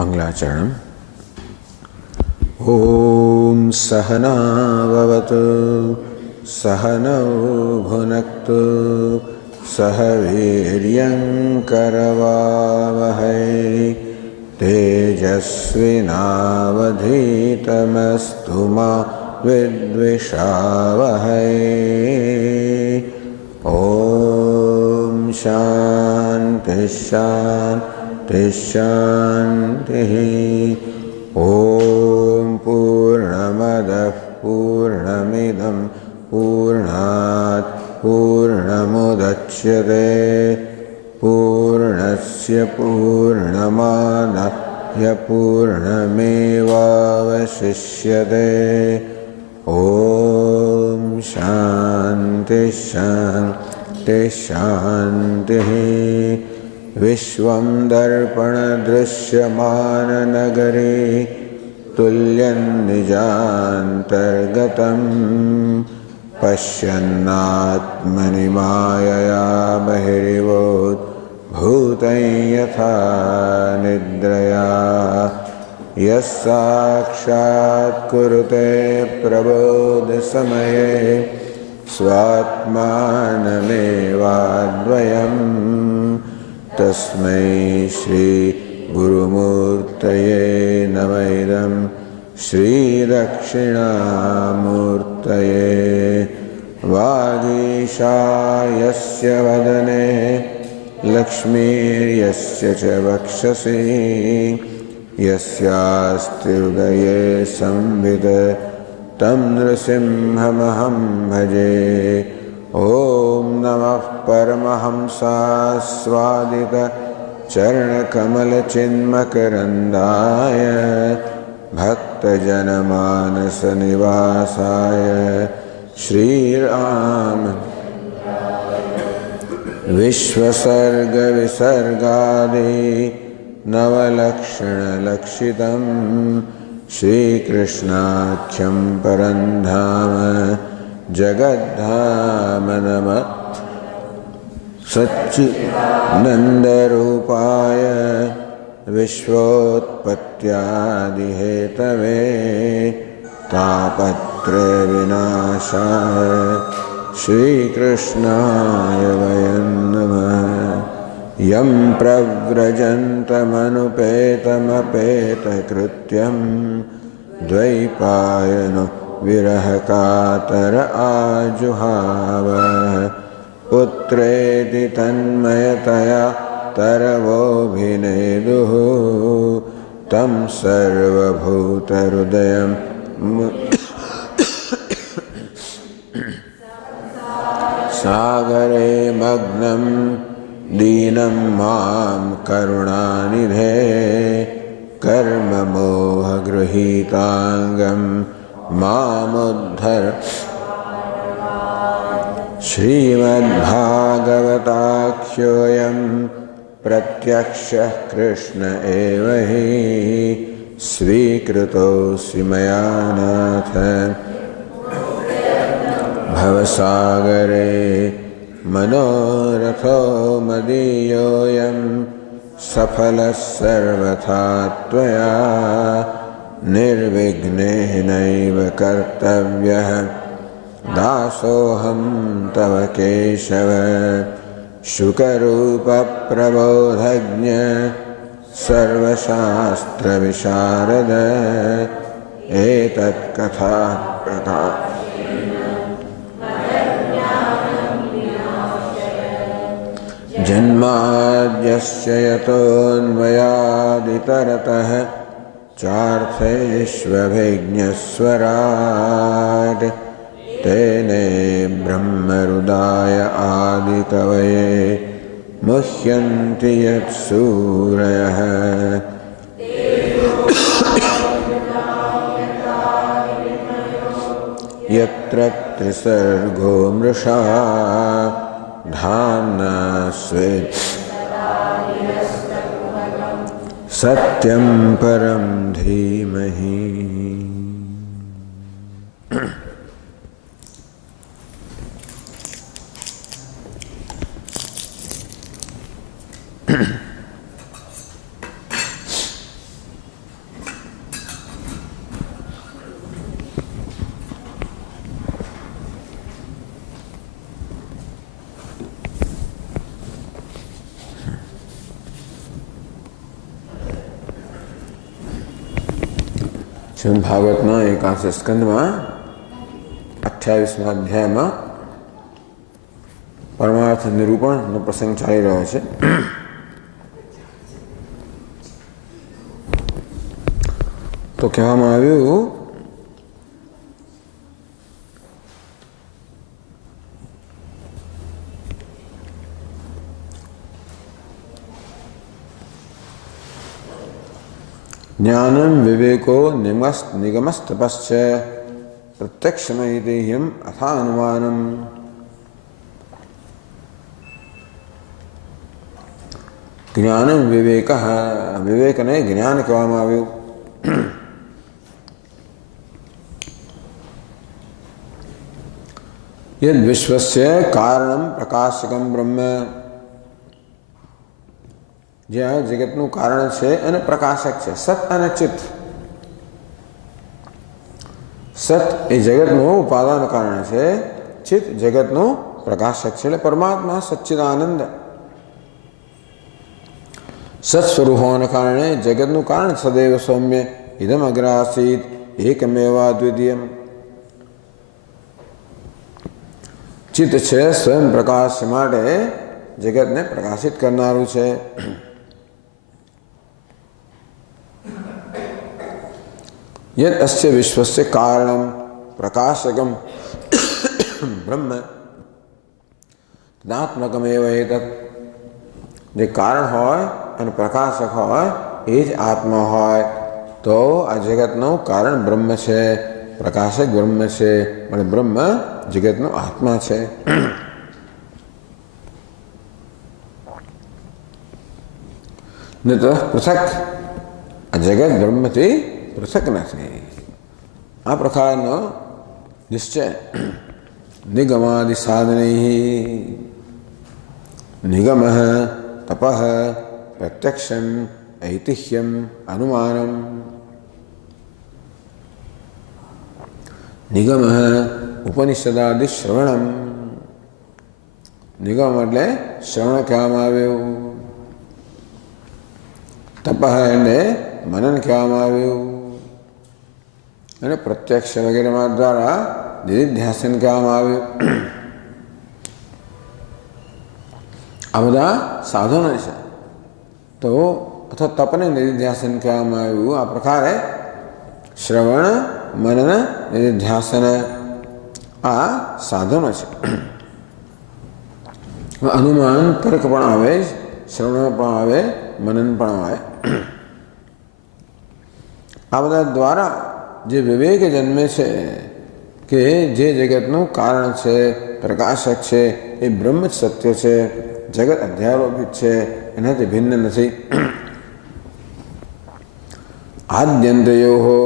मंगलाचरणम्। ओम सहना भवतु सहनौ भुनक्तु सह वीर्यङ्करवावहै तेजस्विनावधीतमस्तु मा विद्विषावहै। ओम शान्ति शान्ति शान्तिः। ओम पूर्णमदः पूर्णमिदं पूर्णात् पूर्णमुदच्यते पूर्णस्य पूर्णमादाय पूर्णमेवावशिष्यते। ओम शान्ति शान्ति शान्तिः। विश्वं दर्पणदृश्यमाननगरे तुल्यं निजान्तर्गतं पश्यन्नात्मनि मायया बहिर्भूतं यथा निद्रया। यस्साक्षात् कुरुते प्रबोधसमये स्वात्मानमेवाद्वयं तस्मै श्री गुरुमूर्तये नमः। इदं श्रीदक्षिणामूर्तये। वागीशायस्य वदने लक्ष्मीर्यस्य च वक्षसि यस्यास्ति हृदये संवित् तं नृसिंहमहं भजे। ॐ नमः परमहंसास्वादित चरणकमलचिन्मकरन्दाय भक्तजनमानसनिवासाय श्रीराम विश्वसर्गविसर्गादि नवलक्षणलक्षितं श्रीकृष्णाख्यं परन्धाम जगद्धाम नमः। सच्चिदानन्दरूपाय विश्वोत्पत्त्यादिहेतवे तापत्रयविनाशाय श्रीकृष्णाय वयं नमः। यं प्रव्रजन्तमनुपेतमपेतकृत्यं द्वैपायनो विरहकातर आजुहाव पुत्रेति तन्मयतया तरवोऽभिनेदुः तं सर्वभूतहृदयं सागरे मग्नं दीनं मां करुणानिधे कर्ममोहगृहीताङ्गं मामुद्धर। श्रीमद्भागवताख्योऽयं प्रत्यक्षः कृष्ण एव हि स्वीकृतोऽसि मया नाथ भवसागरे मनोरथो मदीयोऽयं सफलः सर्वथा त्वया निर्विघ्नेनैव कर्तव्यः दासोऽहं तव केशव। शुकरूपप्रबोधज्ञ सर्वशास्त्रविशारद एतत्कथा प्रकाश जन्माद्यस्य यतोऽन्वयादितरतः चार्थेष्वभिज्ञस्वराट् तेने ब्रह्महृदाय आदिकवये मुह्यन्ति यत्सूरयः। यत्र त्रिसर्गो मृषा धाम्ना स्वेन सत्यं परं धीमहि। શ્રીમદ ભાગવતના એકાદશ સ્કંદમાં 28મા અધ્યાયમાં પરમાર્થ નિરૂપણનો પ્રસંગ ચાલી રહ્યો છે. તો કહેવામાં આવ્યું જ્ઞાનમ વિવેકો નિગમસ્તપશ્ચ પ્રત્યક્ષમૈતેહ્યમ અથાનુમાનમ. જ્ઞાનમ વિવેક, વિવેકને જ્ઞાન કહેવામાં આવ્યું. યદ વિશ્વસ્ય કારણમ પ્રકાશકમ બ્રહ્મ, જ્યાં જગતનું કારણ છે અને પ્રકાશક છે, સત અને ચિત્ત. સત એ જગતનું ઉપાદાન કારણ છે, ચિત્ત જગતનું પ્રકાશક છે. એટલે પરમાત્મા સચ્ચિદાનંદ સત સ્વરૂપ હોવાને કારણે જગતનું કારણ સદૈવ સૌમ્ય ઇદમ અગ્રાસીત એકમેવા દ્વિતીયમ. ચિત્ત છે સ્વયં પ્રકાશ માટે જગતને પ્રકાશિત કરનારું છે. યદ અસ્ય વિશ્વસ્ય કારણમ પ્રકાશકમ બ્રહ્મ જ્ઞાત્મકમેવ એતત. જે કારણ હોય અને પ્રકાશક હોય એ જ આત્મા હોય તો આ જગતનું કારણ બ્રહ્મ છે, પ્રકાશક બ્રહ્મ છે, અને બ્રહ્મ જગતનો આત્મા છે. ન તો પૃથક, આ જગત બ્રહ્મથી પૃથક નથી. આ પ્રકારનો નિશ્ચય નિગમાદિ સાધનૈ નિગમ તપ પ્રત્યક્ષમ ઐતિહ્યમ અનુમાનમ. નિગમ ઉપનિષદાદિ શ્રવણમ. નિગમ એટલે શ્રવણ કહેવામાં આવ્યું. તપ એટલે મનન કહેવામાં આવ્યું. અને પ્રત્યક્ષ વગેરે દ્વારા નિધિધ્યાસન કહેવામાં આવ્યું. આ બધા સાધનો છે. તો અથવા તપને નિધિધ્યાસન કહેવામાં આવ્યું. આ પ્રકારે શ્રવણ, મનન, નિધિધ્યાસન આ સાધનો છે. અનુમાન તર્ક પણ આવે, શ્રવણ પણ આવે, મનન પણ આવે. આ બધા દ્વારા જે વિવેક જન્મે છે કે જે જગતનું કારણ છે, પ્રકાશક છે, એ બ્રહ્મ જ સત્ય છે, જગત અધ્યારોપિત છે, એનાથી ભિન્ન નથી. આદ્યંતયો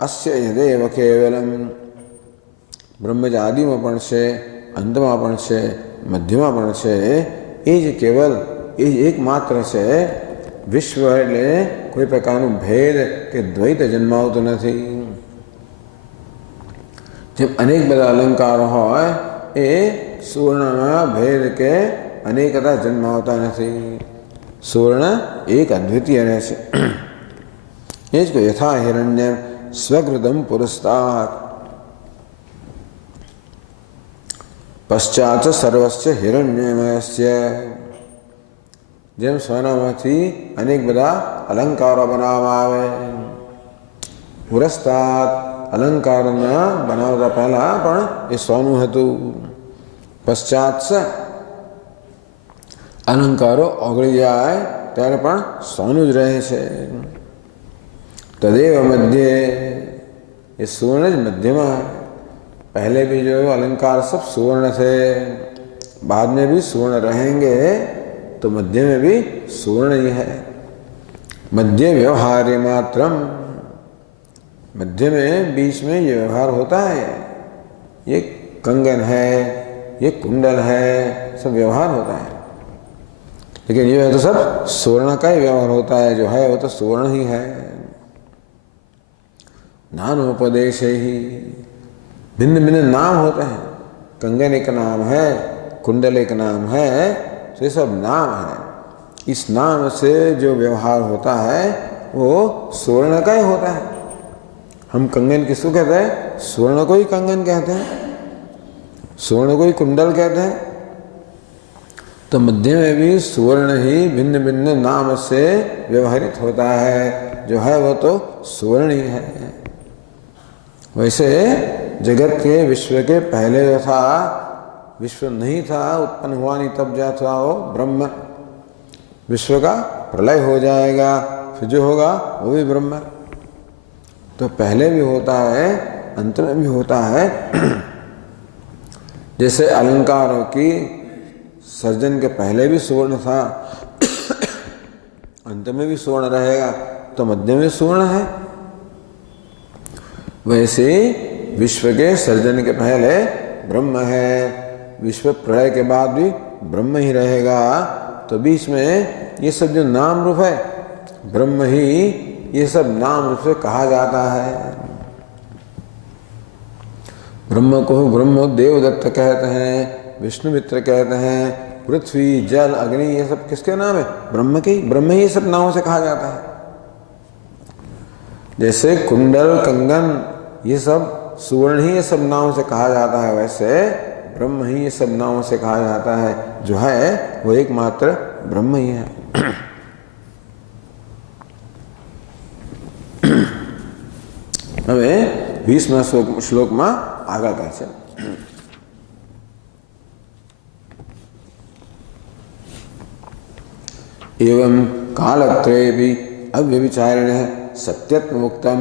અસ્ય યદેવ કેવલમ. બ્રહ્મ જ આદિમાં પણ છે, અંતમાં પણ છે, મધ્યમાં પણ છે, એ જ કેવલ, એ જ એકમાત્ર છે. વિશ્વ એટલે કોઈ પ્રકારનું ભેદ કે દ્વૈત જન્માવતો નથી. જેમ અનેક બધા અલંકારો હોય એ સુવર્ણમાં ભેદ કે અનેકતા જન્માવતા નથી. સુવર્ણ એક અદ્વિતીય રહે છે. એ જ કોઈ યથા હિરણ્ય સ્વકૃતમ પુરસ્તાત પશ્ચાત સર્વસ્ય હિરણ્યમયસ્ય. જેમ સોનામાંથી અનેક બધા અલંકારો બનાવવામાં આવે, પુરસ્તાત અલંકારના બનાવતા પહેલા પણ એ સોનું હતું. પશ્ચાત અલંકારો ઓગળી જાય ત્યારે પણ સોનું જ રહે છે. તદેવ મધ્ય, ये सुवर्ण मध्य में पहले भी जो अलंकार सब सुवर्ण थे, बाद में भी सुवर्ण रहेंगे, तो मध्य में भी सुवर्ण ही है. मध्य व्यवहार्य मात्रम, मध्य में बीच में ये व्यवहार होता है. ये कंगन है, ये कुंडल है, सब व्यवहार होता है. लेकिन ये तो सब सुवर्ण का ही व्यवहार होता है. जो है वो तो सुवर्ण ही है. नानोपदेश ही भिन्न भिन्न नाम होते हैं. कंगन एक नाम है, कुंडल एक नाम है, तो ये सब नाम है. इस नाम से जो व्यवहार होता है वो सुवर्ण का ही होता है. हम कंगन किसको कहते हैं? स्वर्ण को ही कंगन कहते हैं, स्वर्ण को ही कुंडल कहते हैं। तो मध्य में भी सुवर्ण ही भिन्न भिन्न नाम से व्यवहारित होता है, जो है वो तो सुवर्ण ही है। वैसे जगत के विश्व के पहले जो था, विश्व नहीं था, उत्पन्न हुआ नहीं, तब जो था वो ब्रह्म। विश्व का प्रलय हो जाएगा, फिर जो होगा वो भी ब्रह्म। तो पहले भी होता है, अंत में भी होता है। जैसे अलंकारों की सर्जन के पहले भी सुवर्ण था, अंत में भी सुवर्ण रहेगा, तो मध्य में सुवर्ण है। वैसे विश्व के सर्जन के पहले ब्रह्म है, विश्व प्रलय के बाद भी ब्रह्म ही रहेगा। तो बीच में ये सब जो नाम रूप है, ब्रह्म ही ये सब नाम रूप से कहा जाता है। ब्रह्म को ब्रह्म देवदत्त कहते हैं, विष्णुमित्र कहते हैं, पृथ्वी जल अग्नि, ये सब किसके नाम है? ब्रह्म के। ब्रह्म ही ये सब नामों से कहा जाता है। जैसे कुंडल कंगन ये सब सुवर्ण ही ये सब नामों से कहा जाता है, वैसे ब्रह्म ही ये सब नामों से कहा जाता है। जो है वो एकमात्र ब्रह्म ही है। हमें 20वां श्लोक में आगा कहे છે। एवं कालत्रये भी अव्यभिचारिणः सत्यत्व मुक्तम।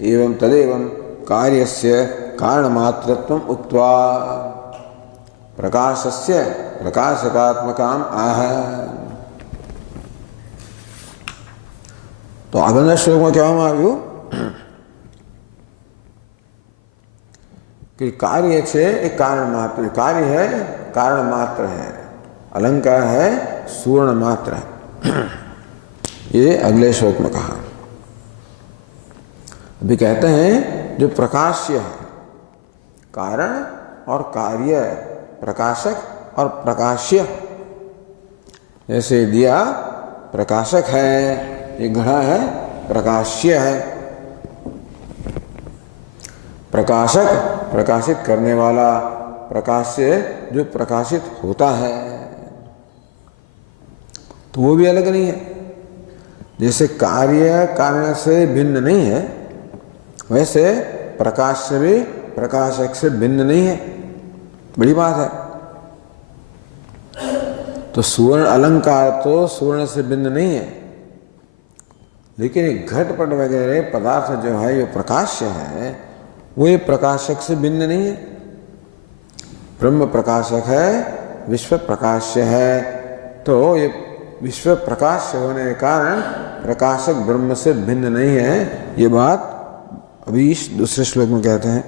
एवं तदेवं कार्यस्य कारणमात्रत्वम् उक्त्वा प्रकाशस्य प्रकाशकात्मकाम आह। तो આગળના શ્લોકમાં કહેવામાં આવ્યું कि कार्य છે એ कारण मात्र, कार्य है कारण मात्र है, अलंकार है सुवर्ण मात्र है। ये अगले श्लोक में कहा। अभी कहते हैं जो प्रकाश्य है, कारण और कार्य, प्रकाशक और प्रकाश्य। जैसे दिया प्रकाशक है, ये घड़ा है प्रकाश्य है। प्रकाशक प्रकाशित करने वाला, प्रकाश्य जो प्रकाशित होता है, तो वो भी अलग नहीं है। जैसे कार्य कारण से भिन्न नहीं है, वैसे प्रकाश से भी प्रकाशक से भिन्न नहीं है। बड़ी बात है। तो सुवर्ण अलंकार तो सुवर्ण से भिन्न नहीं है, लेकिन एक घटपट वगैरह पदार्थ जो है ये प्रकाश्य है, वो ये प्रकाशक से भिन्न नहीं है। ब्रह्म प्रकाशक है, विश्व प्रकाश्य है। तो ये विश्व प्रकाश्य होने के कारण प्रकाशक ब्रह्म से भिन्न नहीं है। ये बात अभी इस दूसरे श्लोक में कहते हैं।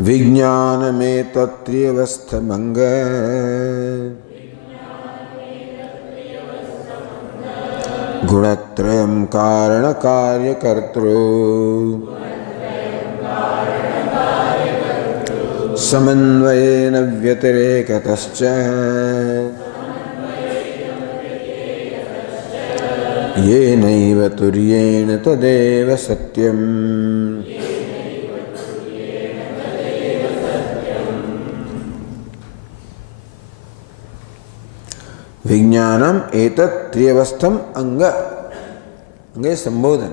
विज्ञान में तत्रियवस्थ भंग गुणत्रयं कारण कार्य कर्तृ समन्वयेन व्यतिरेकतश्च येनैव तुर्येण तदेव सत्यम्। विज्ञानम एतत् त्रियवस्थम अंग। अंग संबोधन,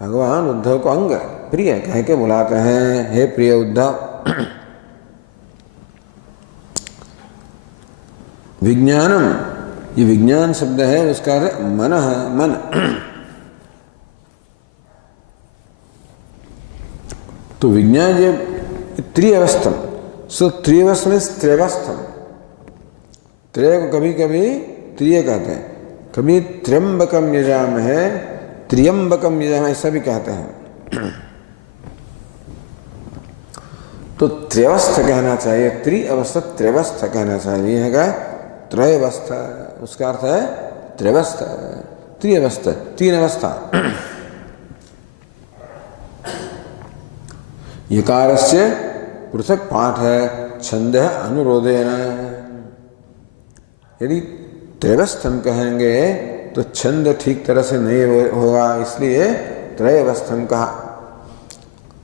भगवान उद्धव को अंग प्रिय कह के बुलाते हैं, हे प्रिय उद्धव। विज्ञानम, ये विज्ञान शब्द है, उसका अर्थ मन है, मन। तो विज्ञान ये त्रिअवस्थम, सो त्रिअवस्थ में त्रिवस्थम। त्रय को कभी कभी त्रिय कहते हैं, कभी त्र्यंबकम यजाम है, त्र्यंबकम यजाम ऐसा भी कहते हैं। तो त्रिवस्थ कहना चाहिए, त्रिअवस्थ त्रिवस्थ कहना चाहिए है क्या? त्रयवस्थ, उसका अर्थ है त्रिवस्थ, त्रिअवस्थ, तीन अवस्था। यकारस्य पृथक पाठ है, छंद अनुरोधेन। यदि त्रयवस्थम कहेंगे तो छंद ठीक तरह से नहीं होगा, इसलिए त्रयवस्थम कहा।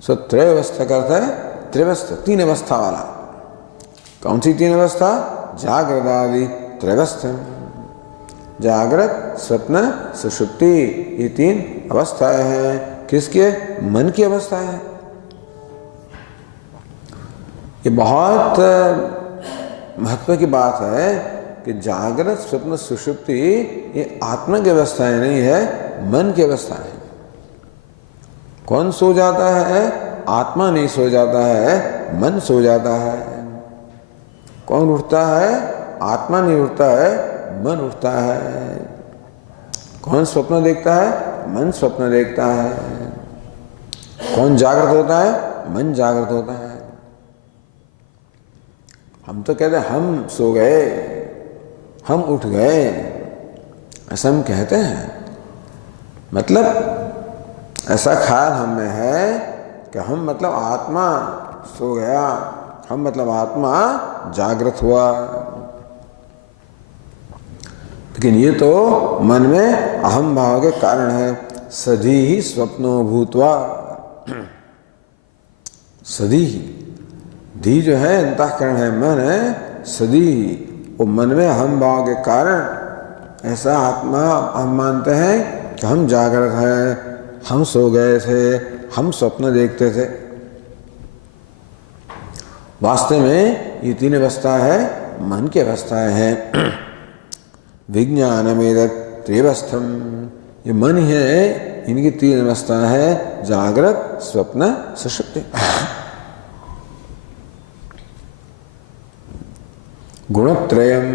सो त्रयवस्था का अर्थ है त्रिवस्थ, तीन अवस्था वाला। कौन सी तीन अवस्था? जागृत आदि त्रयवस्थम। जागृत, स्वप्न, सुषुप्ति, ये तीन अवस्थाएं हैं। किसके? मन की अवस्था है। ये बहुत महत्व की बात है कि जागृत, स्वप्न, सुषुप्ति ये आत्मा की अवस्थाएं नहीं है, मन की अवस्था है। कौन सो जाता है? आत्मा नहीं सो जाता है, मन सो जाता है। कौन उठता है? आत्मा नहीं उठता है, मन उठता है। कौन स्वप्न देखता है? मन स्वप्न देखता है। कौन जागृत होता है? मन जागृत होता है। हम तो कहते हैं हम सो गए, हम उठ गए, ऐसा हम कहते हैं। मतलब ऐसा ख्याल हम में है कि हम मतलब आत्मा सो गया, हम मतलब आत्मा जागृत हुआ। लेकिन ये तो मन में अहम भाव के कारण है। सधी ही स्वप्नो भूतवा, सदी ही, धी जो है अंतःकरण है, मन है, सदी ही वो मन में अहम भाव के कारण ऐसा आत्मा हम मानते हैं कि हम जागृत हैं, हम सो गए थे, हम स्वप्न देखते थे। वास्तव में ये तीन अवस्था है, मन की अवस्थाएं हैं। विज्ञानमेतत् त्रिवस्थम, ये मन ही है, इनकी तीन अवस्था है, जागृत, स्वप्न, सुषुप्ति। गुणत्रयम,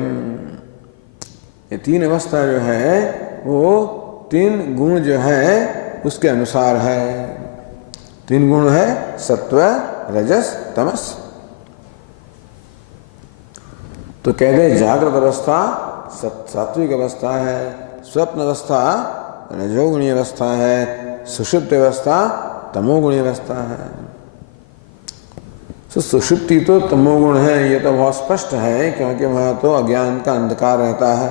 ये तीन अवस्था जो है वो तीन गुण जो है उसके अनुसार है। तीन गुण है सत्व, रजस, तमस। तो कहते जागृत अवस्था सात्विक अवस्था है, स्वप्न अवस्था रजोगुणी अवस्था है, सुषुप्त अवस्था तमोगुणी अवस्था है। तो सुषुप्ति तो तमोगुण है, ये तो बहुत स्पष्ट है, क्योंकि वहां तो अज्ञान का अंधकार रहता है,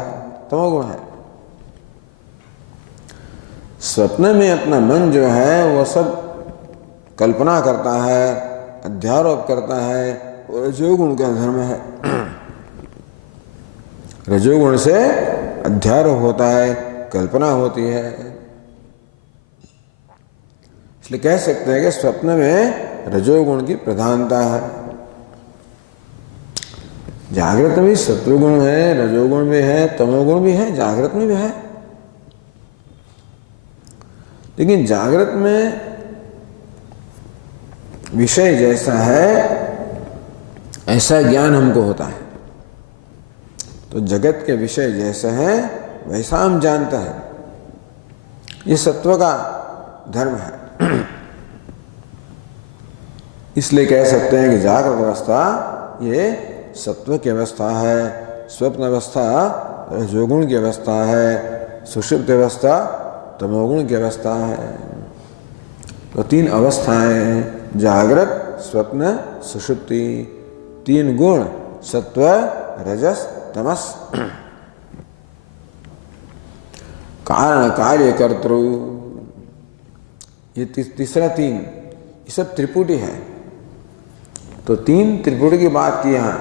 तमोगुण है। स्वप्न में अपना मन जो है वो सब कल्पना करता है, अध्यारोप करता है, वो रजोगुण का धर्म है। रजोगुण से अध्यारोप होता है, कल्पना होती है। इसलिए कह सकते हैं कि स्वप्न में रजोगुण की प्रधानता है। जागृत में भी सत्वगुण है, रजोगुण भी है, तमोगुण भी है, जागृत में भी है। लेकिन जागृत में विषय जैसा है ऐसा ज्ञान हमको होता है, तो जगत के विषय जैसे हैं वैसा हम जानते हैं। ये सत्व का धर्म है। इसलिए कह सकते हैं कि जागृत अवस्था ये सत्व की अवस्था है, स्वप्न अवस्था रजोगुण की अवस्था है, सुषुप्त अवस्था तमोगुण की अवस्था है। तो तीन अवस्थाएं हैं, जागृत, स्वप्न, सुषुप्ति। तीन गुण सत्व, रजस, तमस। कारण कार्य कर्तृ, ये तीसरा तीन, ये सब त्रिपुटी है। तो तीन त्रिपुटी की बात की यहाँ,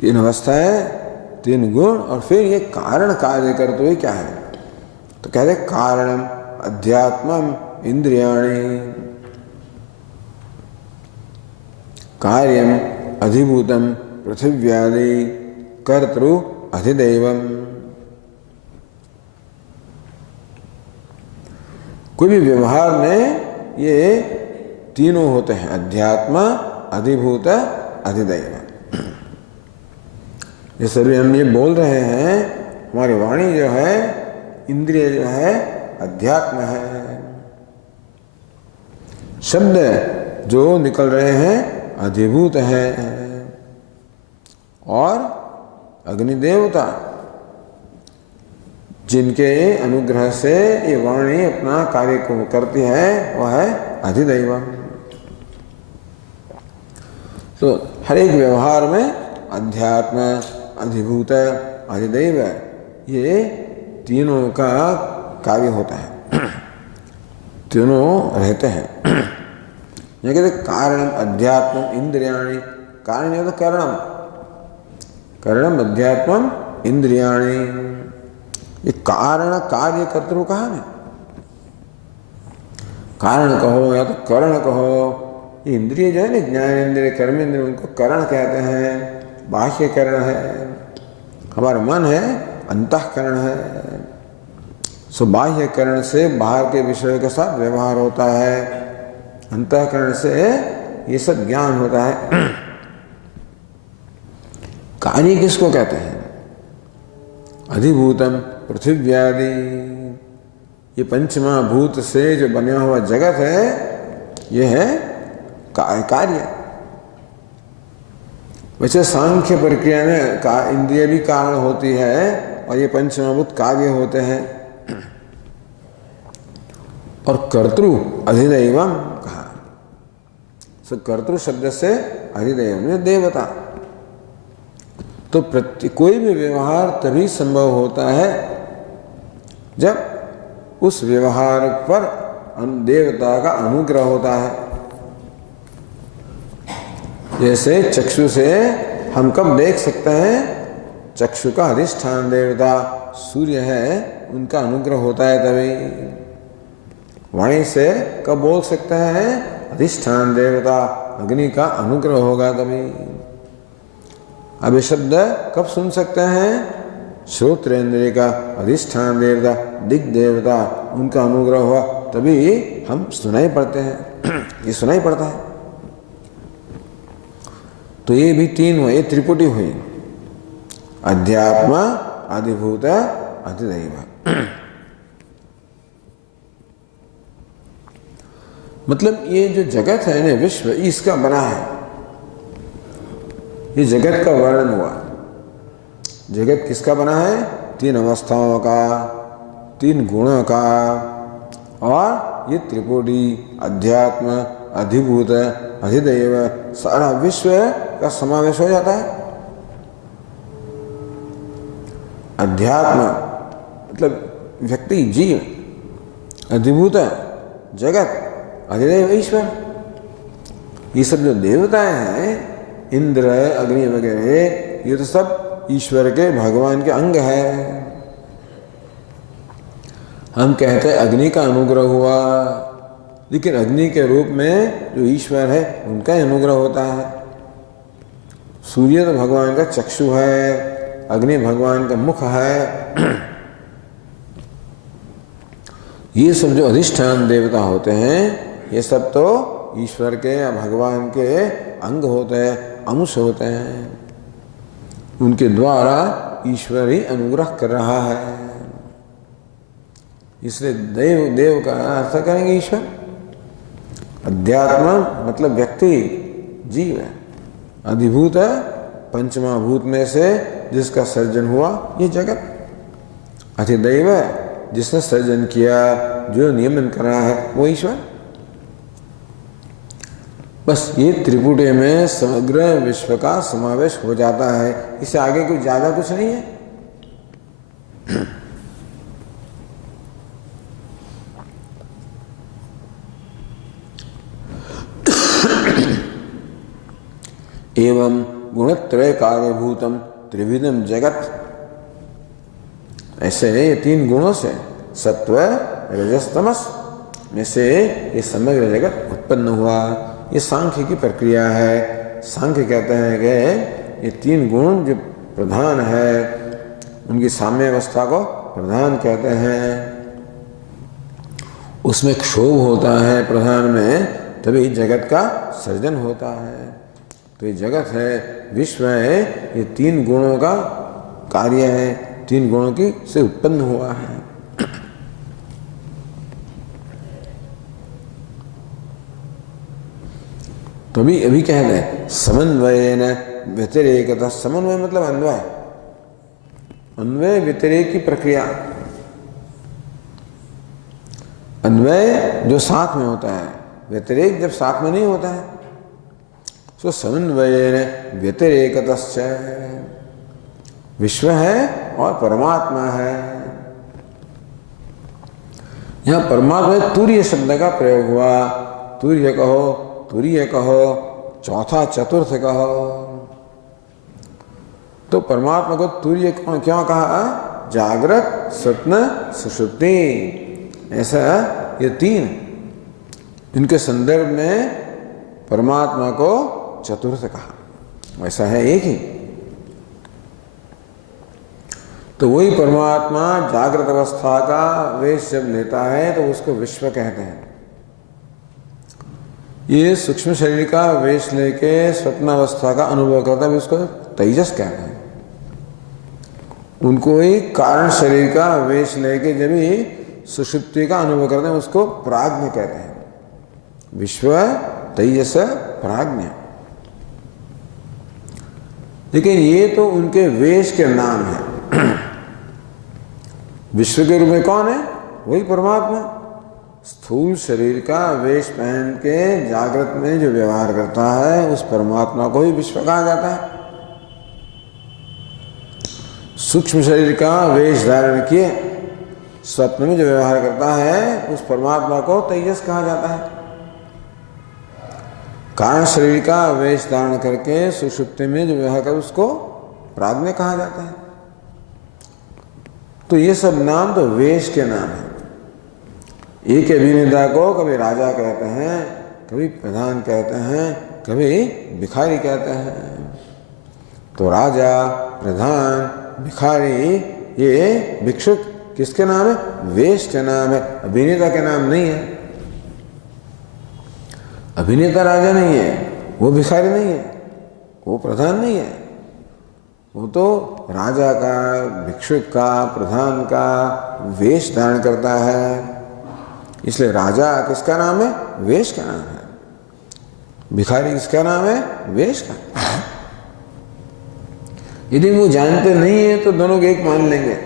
तीन अवस्थाएं, तीन गुण, और फिर ये कारण कार्य कर्तृ क्या है? तो कहते कारणम अध्यात्मम इंद्रियाणि, कार्यम अधिभूतम पृथिव्यादि, कर्तृ अधिदैवम। कोई भी व्यवहार में ये तीनों होते हैं, अध्यात्म, अधिभूत, अधिदैव। जैसे भी हम ये बोल रहे हैं, हमारी वाणी जो है, इंद्रिय जो है, अध्यात्म है। शब्द जो निकल रहे हैं अधिभूत है। और अग्निदेवता जिनके अनुग्रह से ये वाणी अपना कार्य को करती है वह है अधिदैवम। तो हर एक व्यवहार में अध्यात्म, अधिभूत, अधिदैव, ये तीनों का कार्य होता है, तीनों रहते हैं। ये कहते कारणम अध्यात्मम इंद्रियाणि, कारण ये तो करणम, करणम अध्यात्मम इंद्रियाणि, ये कारण कार्य कर्तृ कहा ना, कारण कहो या तो करण कहो। ये इंद्रिय जो है ना, ज्ञान इंद्रिय कर्म इंद्रिय, उनको करण कहते हैं, बाह्य करण है। हमारा मन है अंतःकरण है, सो बाह्य करण से बाहर के विषयों के साथ व्यवहार होता है, अंतःकरण से ये सब ज्ञान होता है। कार्य किसको कहते हैं? अधिभूतम पृथिव्यादि, ये पंचमा भूत से जो बना हुआ जगत है, ये है कार्य। वैसे सांख्य प्रक्रिया में इंद्रिय भी कारण होती है और ये पंचमभूत कार्य होते हैं। और कर्तृ अधिदैवम कहा, सो कर्तृ शब्द से अधिदैवम में देवता। तो कोई भी व्यवहार तभी संभव होता है जब उस व्यवहार पर देवता का अनुग्रह होता है। जैसे चक्षु से हम कब देख सकते हैं? चक्षु का अधिष्ठान देवता सूर्य है, उनका अनुग्रह होता है तभी। वाणी से कब बोल सकते हैं? अधिष्ठान देवता अग्नि का अनुग्रह होगा तभी। अब ये शब्द कब सुन सकते हैं? श्रोत्रेंद्रिय का अधिष्ठान देवता दिग् देवता, उनका अनुग्रह हुआ तभी हम सुनाई पड़ते हैं, ये सुनाई पड़ता है। तो ये भी तीन हुए, ये त्रिपुटी हुई, अध्यात्म, अधिभूत, अधिदैव। मतलब ये जो जगत है ना, विश्व, इसका बना है। ये जगत का वर्णन हुआ। जगत किसका बना है? तीन अवस्थाओं का, तीन गुणों का, और ये त्रिपुटी अध्यात्म, अधिभूत, अधिदैव, सारा विश्व का समावेश हो जाता है। अध्यात्म मतलब व्यक्ति, जीव, अधिभूत जगत, अधिदैव ईश्वर। ये सब जो देवताएं हैं, इंद्र, अग्नि वगैरह, ये तो सब ईश्वर के, भगवान के अंग है। हम कहते हैं अग्नि का अनुग्रह हुआ, लेकिन अग्नि के रूप में जो ईश्वर है उनका अनुग्रह होता है। सूर्य तो भगवान का चक्षु है, अग्नि भगवान का मुख है। ये सब जो अधिष्ठान देवता होते हैं, ये सब तो ईश्वर के या भगवान के अंग होते हैं, अंश होते हैं। उनके द्वारा ईश्वर ही अनुग्रह कर रहा है। इसलिए देव, देव का अर्थ करेंगे ईश्वर। अध्यात्म मतलब व्यक्ति, जीव है। अधिभूत है, पंचमा भूत में से जिसका सर्जन हुआ ये जगत। अधिदैव है, जिसने सर्जन किया, जो नियमन कर रहा है वो ईश्वर। बस ये त्रिपुटी में समग्र विश्व का समावेश हो जाता है। इससे आगे कुछ ज्यादा कुछ नहीं है। एवं गुणत्रय कार्यभूतम त्रिविधम जगत, ऐसे ये तीन गुणों से, सत्व रजस तमस में से ये समग्र जगत उत्पन्न हुआ। ये सांख्य की प्रक्रिया है। सांख्य कहते हैं कि ये तीन गुण जो प्रधान है, उनकी साम्य अवस्था को प्रधान कहते हैं। उसमें क्षोभ होता है प्रधान में, तभी जगत का सर्जन होता है। तो ये जगत है, विश्व है, ये तीन गुणों का कार्य है, तीन गुणों की से उत्पन्न हुआ है। तो अभी कह रहे समन्वय न व्यतिरेकता। समन्वय मतलब अन्वय, अन्वय व्यतिरेक की प्रक्रिया। अन्वय जो साथ में होता है, व्यतिरेक जब साथ में नहीं होता है। सो समन्वय न व्यतिरेकता, विश्व है और परमात्मा है। यहां परमात्मा तुर्य शब्द का प्रयोग हुआ। तुर्य कहो, तुर्य कहो, चौथा चतुर्थ कहो। तो परमात्मा को तुर्य क्यों कहा? जागृत, स्वप्न, सुषुप्ति, ऐसा ये तीन, इनके संदर्भ में परमात्मा को चतुर्थ कहा। वैसा है एक ही। तो वही परमात्मा जागृत अवस्था का वेश जब लेता है तो उसको विश्व कहते हैं। ये सूक्ष्म शरीर का वेश लेके स्वप्न अवस्था का अनुभव करता है, उसको तेजस कहते हैं। उनको ही कारण शरीर का वेश लेके जब ही सुषुप्ति का अनुभव करते हैं, उसको प्राज्ञ कहते हैं। विश्व, तेजस, प्राज्ञ। लेकिन ये तो उनके वेश के नाम है। विश्व के रूप में कौन है? वही परमात्मा। स्थूल शरीर का वेश पहन के जागृत में जो व्यवहार करता है, उस परमात्मा को ही विश्व कहा जाता है। सूक्ष्म शरीर का वेश धारण किए स्वप्न में जो व्यवहार करता है, उस परमात्मा को तेजस कहा जाता है। कारण शरीर का वेश धारण करके सुषुप्ति में जो व्यवहार कर, उसको प्राज्ञ कहा जाता है। तो ये सब नाम तो वेश के नाम है। एक अभिनेता को कभी राजा कहते हैं, कभी प्रधान कहते हैं, कभी भिखारी कहते हैं। तो राजा, प्रधान, भिखारी, ये भिक्षुक किसके नाम है? वेश के नाम है, अभिनेता के नाम नहीं है। अभिनेता राजा नहीं है, वो भिखारी नहीं है, वो प्रधान नहीं है। वो तो राजा का, भिक्षुक का, प्रधान का वेश धारण करता है। इसलिए राजा किसका नाम है? वेश का नाम है। भिखारी किसका नाम है? वेश का। यदि वो जानते नहीं है तो दोनों को एक मान लेंगे।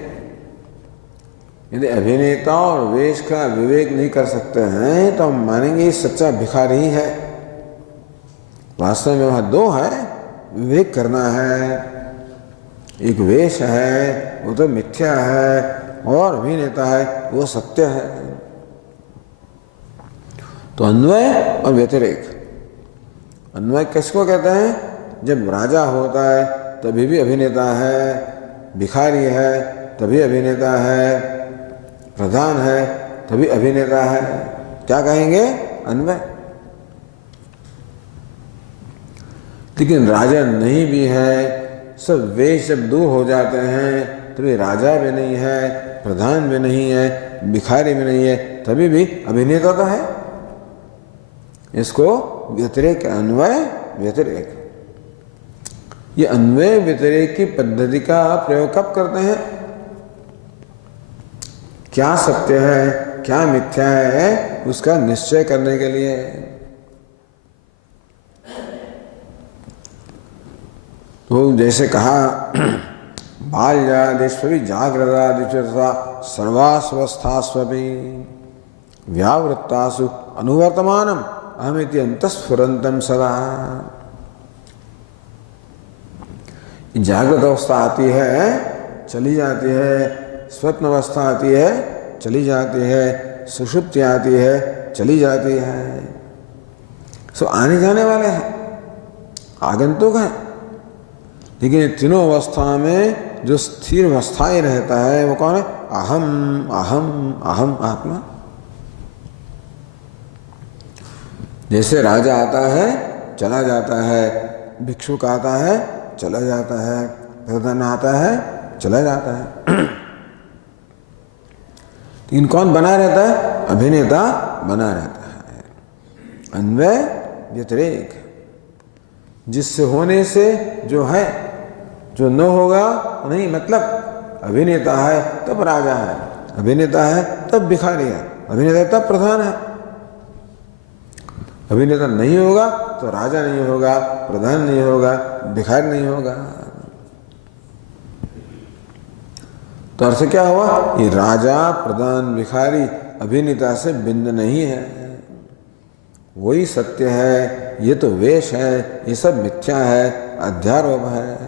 यदि अभिनेता और वेश का विवेक नहीं कर सकते हैं तो हम मानेंगे सच्चा भिखारी ही है। वास्तव में वहां दो है, विवेक करना है। एक वेश है, वो तो मिथ्या है, और अभिनेता है, वो सत्य है। तो अन्वय और व्यतिरेक। अन्वय किसको कहते हैं? जब राजा होता है तभी भी अभिनेता है, भिखारी है तभी अभिनेता है, प्रधान है तभी अभिनेता है। क्या कहेंगे? अन्वय। लेकिन राजा नहीं भी है, सब वेश जब दूर हो जाते हैं तभी राजा भी नहीं है, प्रधान भी नहीं है, भिखारी भी नहीं है, तभी भी अभिनेता तो है। इसको व्यतिरेक, अन्वय व्यतिरेक। ये अन्वय व्यतिरेक की पद्धति का प्रयोग कब करते हैं? क्या सत्य है, क्या मिथ्या है, उसका निश्चय करने के लिए। तो जैसे कहा, बाल्यादिष्वपि जागृतादिष्वसा सर्वास्वस्थास्वपि व्यावृत्तासु अनुवर्तमानम अहमिति अंतस्फुरंतम सदा। जागृत अवस्था आती है, चली जाती है, स्वप्न अवस्था आती है, चली जाती है, सुषुप्ति आती है, चली जाती है। सो आने जाने वाले हैं, आगंतुक हैं। लेकिन तीनों अवस्था में जो स्थिर अवस्थाएं रहता है वो कौन है? अहम अहम अहम आत्मा। जैसे राजा आता है, चला जाता है, भिक्षुक आता है, चला जाता है, प्रधान आता है, चला जाता है। लेकिन कौन बना रहता है? अभिनेता बना रहता है। अन्वय व्यतिरेक। जिससे होने से जो है, जो न होगा नहीं, मतलब अभिनेता है तब राजा है, अभिनेता है तब भिखारी है, अभिनेता है तब प्रधान है। अभिनेता नहीं होगा तो राजा नहीं होगा, प्रधान नहीं होगा, भिखारी नहीं होगा। तो अर्थ क्या हुआ? ये राजा, प्रधान, भिखारी अभिनेता से भिन्न नहीं है। वही सत्य है, ये तो वेश है, ये सब मिथ्या है, अध्यारोप है।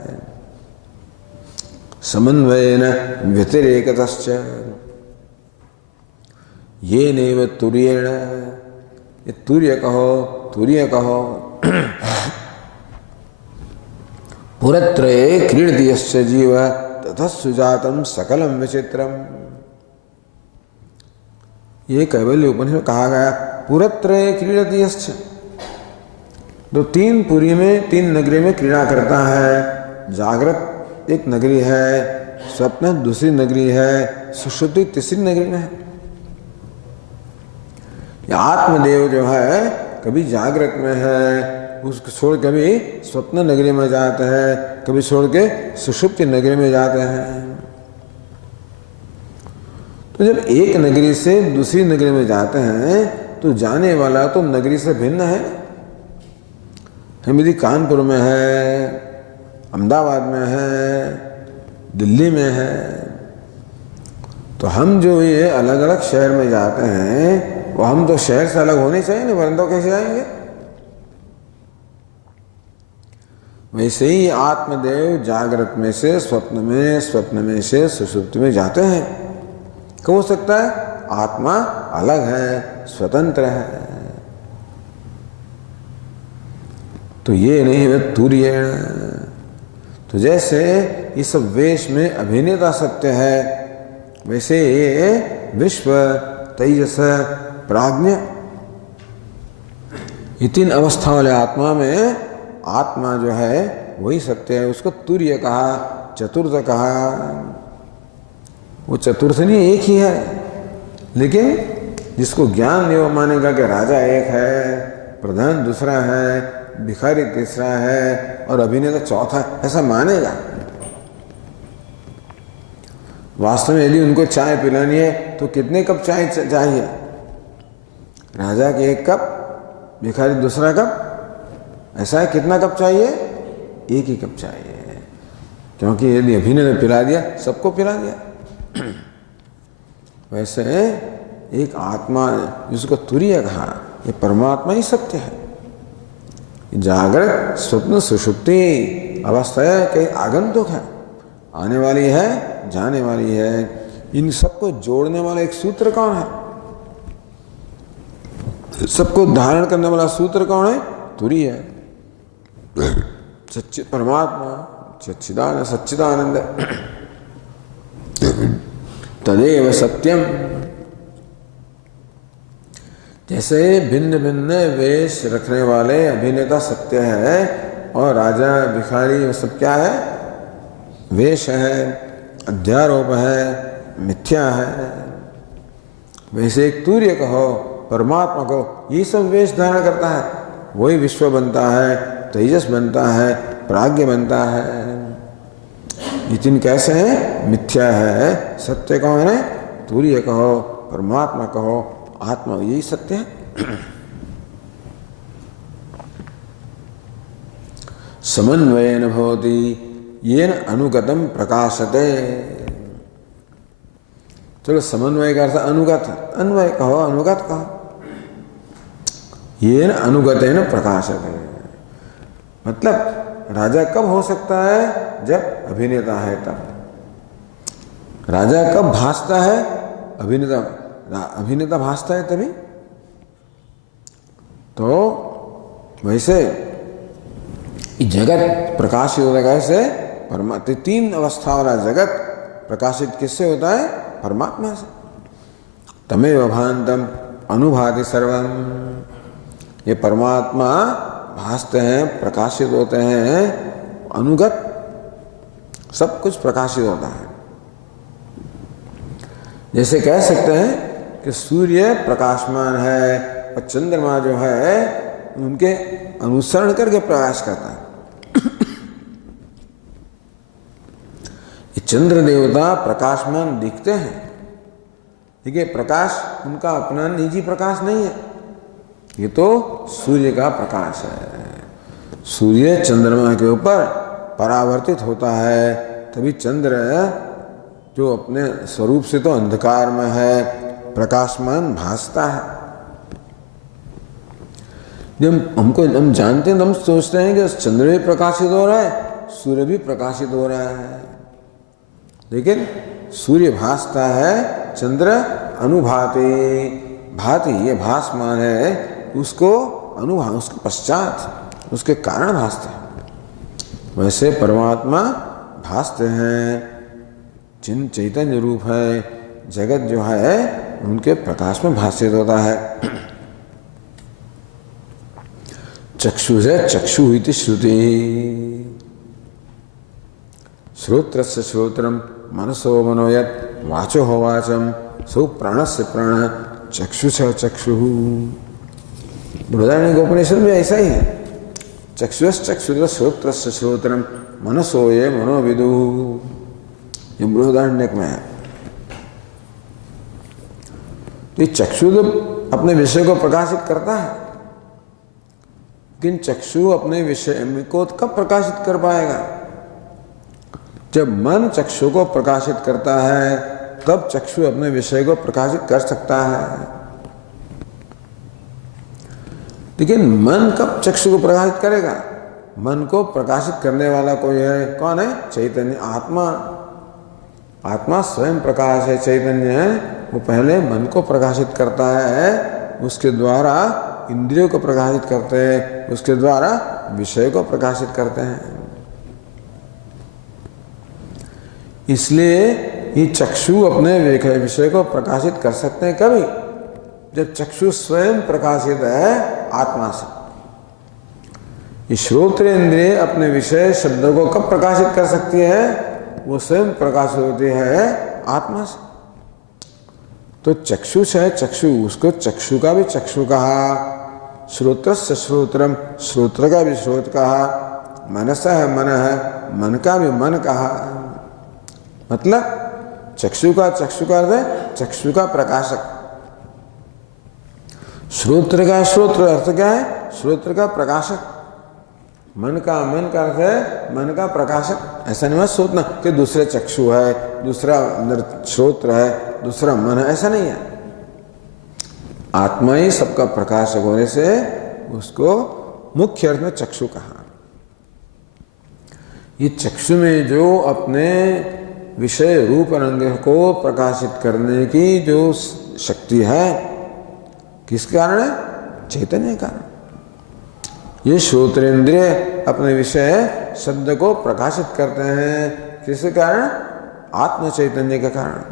समन्वयेन व्यतिरेकतश्च ये नैव तुर्येण, ये तुर्य कहो पुरत्रये क्रीडति यस्य जीव ततः सुजातं सकलं विचित्रम। ये कैवल्य उपनिषद में कहा गया पुरत्रये क्रीडति यस्य, तो तीन पुरी में, तीन नगरी में क्रीड़ा करता है। जागृत एक नगरी है, स्वप्न दूसरी नगरी है, सुषुप्ति तीसरी नगरी में है। या आत्मदेव जो है कभी जागृत में है, उसको छोड़ कभी स्वप्न नगरी में जाते हैं, कभी छोड़ के सुषुप्ति नगरी में जाते हैं। तो जब एक नगरी से दूसरी नगरी में जाते हैं तो जाने वाला तो नगरी से भिन्न है। हम यदि कानपुर में है, अहमदाबाद में है, दिल्ली में है, तो हम जो ये अलग अलग शहर में जाते हैं वो हम तो शहर से अलग होने चाहिए ना, वरन तो कैसे आएंगे। वैसे ही आत्मदेव जागृत में से स्वप्न में, स्वप्न में से सुषुप्ति में जाते हैं। कब हो सकता है? आत्मा अलग है, स्वतंत्र है। तो ये नहीं है तुर्य। तो जैसे ये सब वेश में अभिनेता सत्य है, वैसे ये विश्व, तेजस, प्राज्ञ, ये तीन अवस्था वाले आत्मा में आत्मा जो है वही सत्य है। उसको तुर्य कहा, चतुर्थ कहा। वो चतुर्थ नहीं, एक ही है, लेकिन जिसको ज्ञान नहीं वो मानेगा कि राजा एक है, प्रधान दूसरा है, भिखारी तीसरा है और अभिनेता चौथा है, ऐसा मानेगा। वास्तव में यदि उनको चाय पिलानी है तो कितने कप चाय चाहिए? राजा के एक कप, भिखारी दूसरा कप, ऐसा है। कितना कप चाहिए? एक ही कप चाहिए, क्योंकि यदि अभिनेता पिला दिया सबको पिला दिया। वैसे एक आत्मा जिसको तुर्य कहा, ये परमात्मा ही सत्य है। जागृत, स्वप्न, सुषुप्ति अवस्थाएं कई आगंतुक है, आने वाली है, जाने वाली है। इन सबको जोड़ने वाला एक सूत्र कौन है? सबको धारण करने वाला सूत्र कौन है? तुर्य है, परमात्मा, सच्चिदानंद, तदेव सत्यम। जैसे भिन्न भिन्न वेश रखने वाले अभिनेता सत्य है और राजा, भिखारी वो सब क्या है? वेश है, अध्यारोप है, मिथ्या है। वैसे एक तुर्य कहो, परमात्मा को, ये सब वेश धारण करता है, वही विश्व बनता है, तेजस बनता है, प्राज्ञ बनता है। ये तीन कैसे हैं? मिथ्या है। सत्य कौन है? तुर्य कहो, परमात्मा कहो, आत्मा, यही सत्य है। समन्वयेन भवति येन अनुगतम प्रकाशते। चलो, समन्वय का अर्थ अनुगत, अन्वय कहो, अनुगत कहो। येन अनुगतेन प्रकाशते, मतलब राजा कब हो सकता है? जब अभिनेता है तब। राजा कब भासता है? अभिनेता भासता है तभी। तो वैसे जगत प्रकाशित होता है कैसे? परमात्मा। तीन अवस्था वाला जगत प्रकाशित किससे होता है? परमात्मा से। तमेव भान्तम अनुभाति सर्वम। ये परमात्मा भासते हैं, प्रकाशित होते हैं, अनुगत सब कुछ प्रकाशित होता है। जैसे कह सकते हैं कि सूर्य प्रकाशमान है और चंद्रमा जो है उनके अनुसरण करके प्रकाश करता है। ये चंद्र देवता प्रकाशमान दिखते हैं, ठीक है, प्रकाश उनका अपना निजी प्रकाश नहीं है, ये तो सूर्य का प्रकाश है। सूर्य चंद्रमा के ऊपर परावर्तित होता है, तभी चंद्र जो अपने स्वरूप से तो अंधकार में है, प्रकाशमान भासता है। जब हम जानते हैं तो हम सोचते हैं कि चंद्र भी प्रकाशित हो रहा है, सूर्य भी प्रकाशित हो रहा है। लेकिन सूर्य भासता है, चंद्र अनुभाति, भाति ये भासमान है, उसको अनुभाव, उसके पश्चात उसके कारण भासते हैं। वैसे परमात्मा भासते हैं, जिन चैतन्य रूप है, जगत जो है उनके प्रकाश में भाषित होता है। चक्षु से चक्षु इति श्रुति, श्रोत्रस्य श्रोत्रम मनसो मनोयत वाचो हो वाचम सौ प्राणस्य प्राण चक्षुष चक्षु। बृहदारण्यकोपनिषद में ऐसा ही है, चक्षुष चक्षुर श्रोत्रस्य श्रोत्रम मनसो ये मनोविदु, ये बृहदारण्यक में है। ये चक्षु तो अपने विषय को प्रकाशित करता है, लेकिन चक्षु अपने विषय को कब प्रकाशित कर पाएगा? जब मन चक्षु को प्रकाशित करता है तब चक्षु अपने विषय को प्रकाशित कर सकता है। लेकिन मन कब चक्षु को प्रकाशित करेगा? मन को प्रकाशित करने वाला कोई है, कौन है? चैतन्य आत्मा। आत्मा स्वयं प्रकाश है, चैतन्य है, वो पहले मन को प्रकाशित करता है, उसके द्वारा इंद्रियों को प्रकाशित करते हैं, उसके द्वारा विषय को प्रकाशित करते हैं। इसलिए ये चक्षु अपने विषय को प्रकाशित कर सकते हैं कभी? जब चक्षु स्वयं प्रकाशित है आत्मा से। ये श्रोत्र इंद्रिय अपने विषय शब्द को कब प्रकाशित कर सकती है? वो स्वयं प्रकाशित होती है आत्मा से। तो चक्षु है चक्षु, उसको चक्षु का भी चक्षु कहा, श्रोत्रस्य श्रोत्रम, श्रोत्र का भी श्रोत कहा, मनस है मन है, मन का भी मन कहा। मतलब चक्षु का अर्थ है चक्षु का प्रकाशक। श्रोत्र का श्रोत्र अर्थ क्या है? श्रोत्र का प्रकाशक। मन का अर्थ है मन का प्रकाशक। ऐसा नहीं है सोचना कि दूसरे चक्षु है, दूसरा अंदर श्रोत्र है, दूसरा मन है, ऐसा नहीं है। आत्मा ही सबका प्रकाशक होने से उसको मुख्य अर्थ में चक्षु कहा। ये चक्षु में जो अपने विषय रूप रंग को प्रकाशित करने की जो शक्ति है, किस कारण है? चैतन्य कारण। ये श्रोत्रेंद्रिय अपने विषय शब्द को प्रकाशित करते हैं, किसके कारण? आत्म चैतन्य के कारण।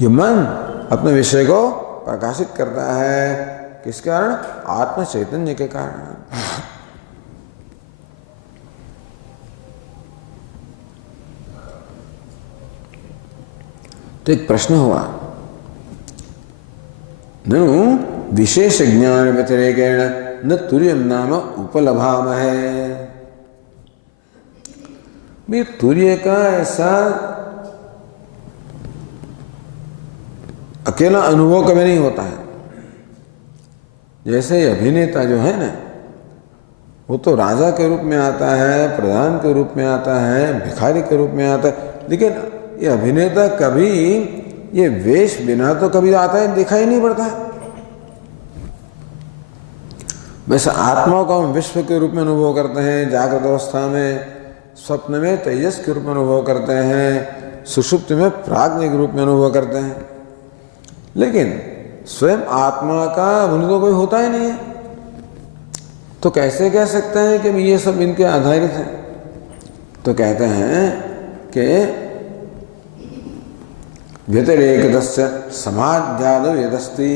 ये मन अपने विषय को प्रकाशित करता है, किस कारण? आत्म चैतन्य के कारण। तो एक प्रश्न हुआ, ननु विशेष ज्ञान व्यतिरेकेण न तुर्यम नाम उपलभामहे। भी तुर्य का ऐसा अकेला अनुभव कभी नहीं होता है। जैसे अभिनेता जो है ना, वो तो राजा के रूप में आता है, प्रधान के रूप में आता है, भिखारी के रूप में आता है, लेकिन ये अभिनेता कभी ये वेश बिना तो कभी आता है, दिखाई नहीं पड़ता है। वैसे आत्मा को हम विश्व के रूप में अनुभव करते हैं, जागृत अवस्था में, स्वप्न में तेजस के रूप में अनुभव करते हैं, सुषुप्ति में प्राज्ञ के रूप में अनुभव करते हैं, लेकिन स्वयं आत्मा का अनुभव कोई होता ही नहीं है। तो कैसे कह सकते हैं कि ये सब इनके आधारित हैं? तो कहते हैं कि व्यतिरेकस्य समाध्यादो यदस्ति।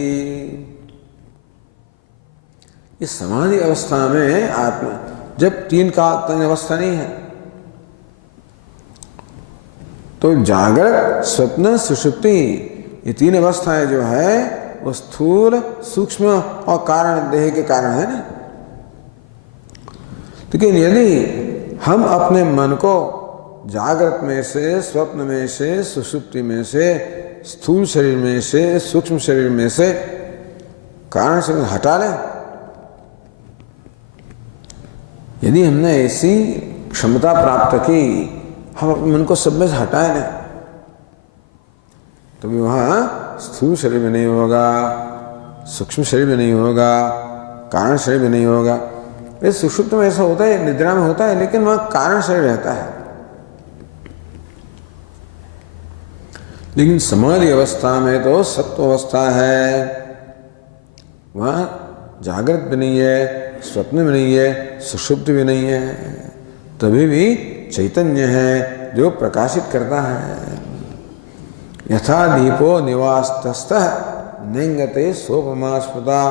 इस समाधि अवस्था में आत्मा जब तीन अवस्था नहीं है, तो जागृत स्वप्न सुषुप्ति ये तीन अवस्थाएं जो है वो स्थूल सूक्ष्म और कारण देह के कारण है ना। लेकिन यदि हम अपने मन को जागृत में से, स्वप्न में से, सुषुप्ति में से, स्थूल शरीर में से, सूक्ष्म शरीर में से, कारण से हटा लें, यदि हमने ऐसी क्षमता प्राप्त की, हम अपने मन को सब में से हटाए ना, तो भी वहाँ स्थूल शरीर में नहीं होगा, सूक्ष्म शरीर में नहीं होगा, कारण शरीर में नहीं होगा। इस सुषुप्त में ऐसा होता है, निद्रा में होता है, लेकिन वहाँ कारण शरीर रहता है। लेकिन समाधि अवस्था में तो सत्व अवस्था है, वहाँ जागृत भी नहीं है, स्वप्न भी नहीं है, सुषुप्त भी नहीं है, तभी भी चैतन्य है जो प्रकाशित करता है। यथा दीपो निवास्तस्थः नेंगते सोपमा स्मृता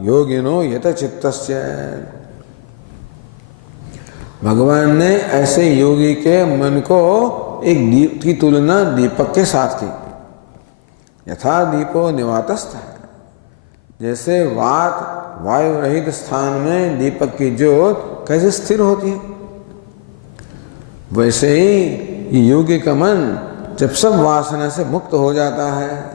योगिनो यत चित्तस्य। भगवान ने ऐसे योगी के मन को एक दीप की तुलना दीपक के साथ की। यथा दीपो निवातस्थ, जैसे वात वायु रहित स्थान में दीपक की ज्योत कैसे स्थिर होती है, वैसे ही योगी का मन जब सब वासना से मुक्त हो जाता है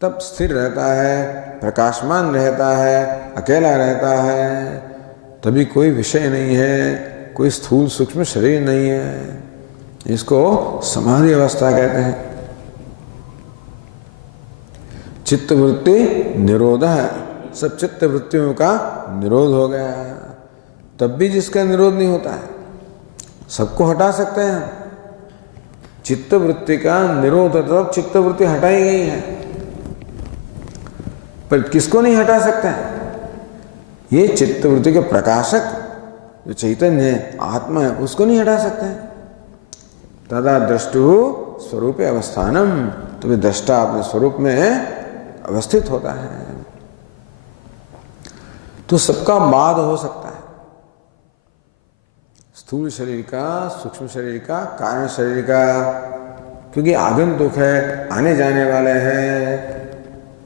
तब स्थिर रहता है, प्रकाशमान रहता है, अकेला रहता है, तभी कोई विषय नहीं है, कोई स्थूल सूक्ष्म शरीर नहीं है। इसको समाधि अवस्था कहते हैं। चित्त वृत्ति निरोध है, सब चित्त वृत्तियों का निरोध हो गया है। तब भी जिसका निरोध नहीं होता है, सबको हटा सकते हैं। चित्त वृत्ति का निरोध है, तो चित्त वृत्ति हटाई गई है, पर किसको नहीं हटा सकते हैं? ये चित्त वृत्ति के प्रकाशक जो चैतन्य है, आत्मा है, उसको नहीं हटा सकते हैं। तदा द्रष्टु स्वरूपे अवस्थानम, तो वे दृष्टा अपने स्वरूप में अवस्थित होता है। तो सबका बाद हो सकता है, स्थूल शरीर का, सूक्ष्म शरीर का, कारण शरीर का, क्योंकि आगंतुक है, आने जाने वाले हैं,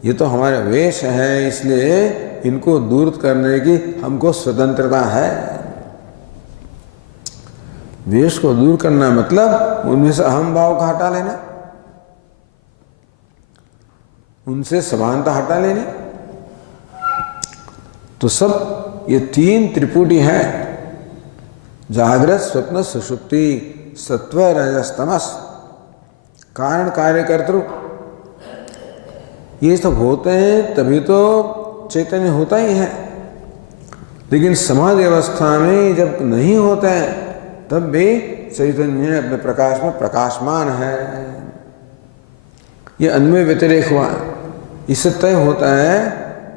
ये तो हमारे वेश है, इसलिए इनको दूर करने की हमको स्वतंत्रता है। वेश को दूर करना मतलब उनमें से अहम भाव का हटा लेना, उनसे समानता हटा लेनी। तो सब ये तीन त्रिपुटी है, जागृत स्वप्न सुषुप्ति, सत्व रजस तमस, कारण कार्य कर्तृ, ये सब होते हैं तभी तो चैतन्य होता ही है। लेकिन समाधि अवस्था में जब नहीं होते हैं तब भी चैतन्य अपने प्रकाश में प्रकाशमान है। ये अन्वय व्यतिरेक हुआ, इससे तय होता है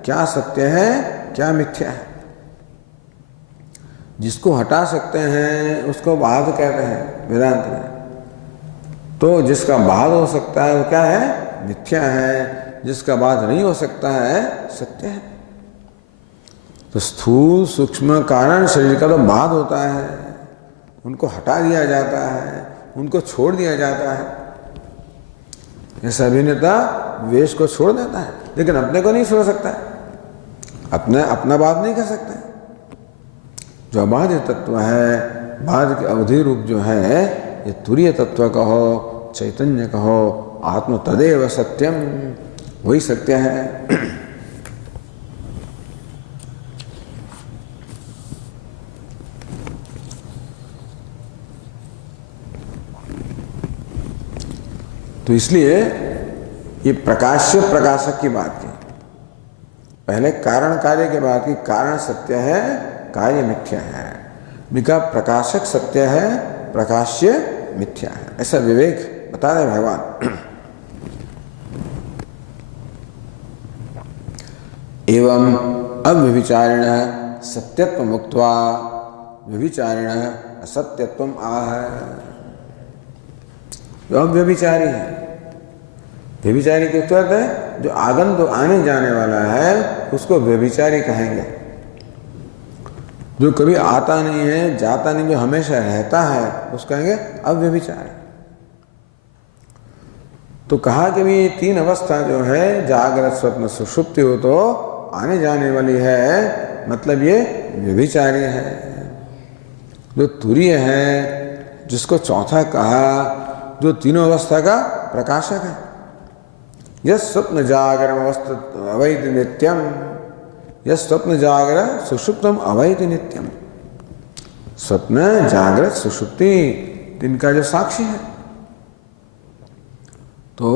क्या सत्य है क्या मिथ्या है। जिसको हटा सकते हैं उसको बाद कहते हैं वेदांत में। तो जिसका बाद हो सकता है वो क्या है? मिथ्या है। जिसका बाद नहीं हो सकता है सत्य है। तो स्थूल सूक्ष्म कारण शरीर का तो बाद होता है, उनको हटा दिया जाता है, उनको छोड़ दिया जाता है। जैसे अभिनेता वेश को छोड़ देता है लेकिन अपने को नहीं छोड़ सकता है, अपना बात नहीं कर सकता। जो अबाध्य तत्व है, बाद के अवधि रूप जो है, ये तुरीय तत्व कहो, चैतन्य कहो, आत्म तदेव सत्यम, वही सत्य है। तो इसलिए ये प्रकाश्य प्रकाशक की बात की, पहले कारण कार्य की बात की। कारण सत्य है, कार्य मिथ्या है। बिका प्रकाशक सत्य है, प्रकाश्य मिथ्या है, ऐसा विवेक बता रहे भगवान। एवं अव्यभिचारिण सत्यत्व मुक्त्वा व्यभिचारिण असत्यत्वम आह। जो अव्यभिचारी है, व्यभिचारी के अर्थ है जो आगंतुक आने जाने वाला है उसको व्यभिचारी कहेंगे। जो कभी आता नहीं है, जाता नहीं, जो हमेशा रहता है उसको कहेंगे अव्यभिचारी। तो कहा कि भी तीन अवस्था जो है, जागृत स्वप्न सुषुप्ति, हो तो आने जाने वाली है, मतलब ये व्यभिचारी है। जो तुरीय है, जिसको चौथा कहा, जो तीनों अवस्था का प्रकाशक है। यस स्वप्न जागरण अवस्था अवैध नित्यम, यस स्वप्न जागरण सुषुप्तम अवैध नित्यम। स्वप्न जागृत सुषुप्ति इनका जो साक्षी है तो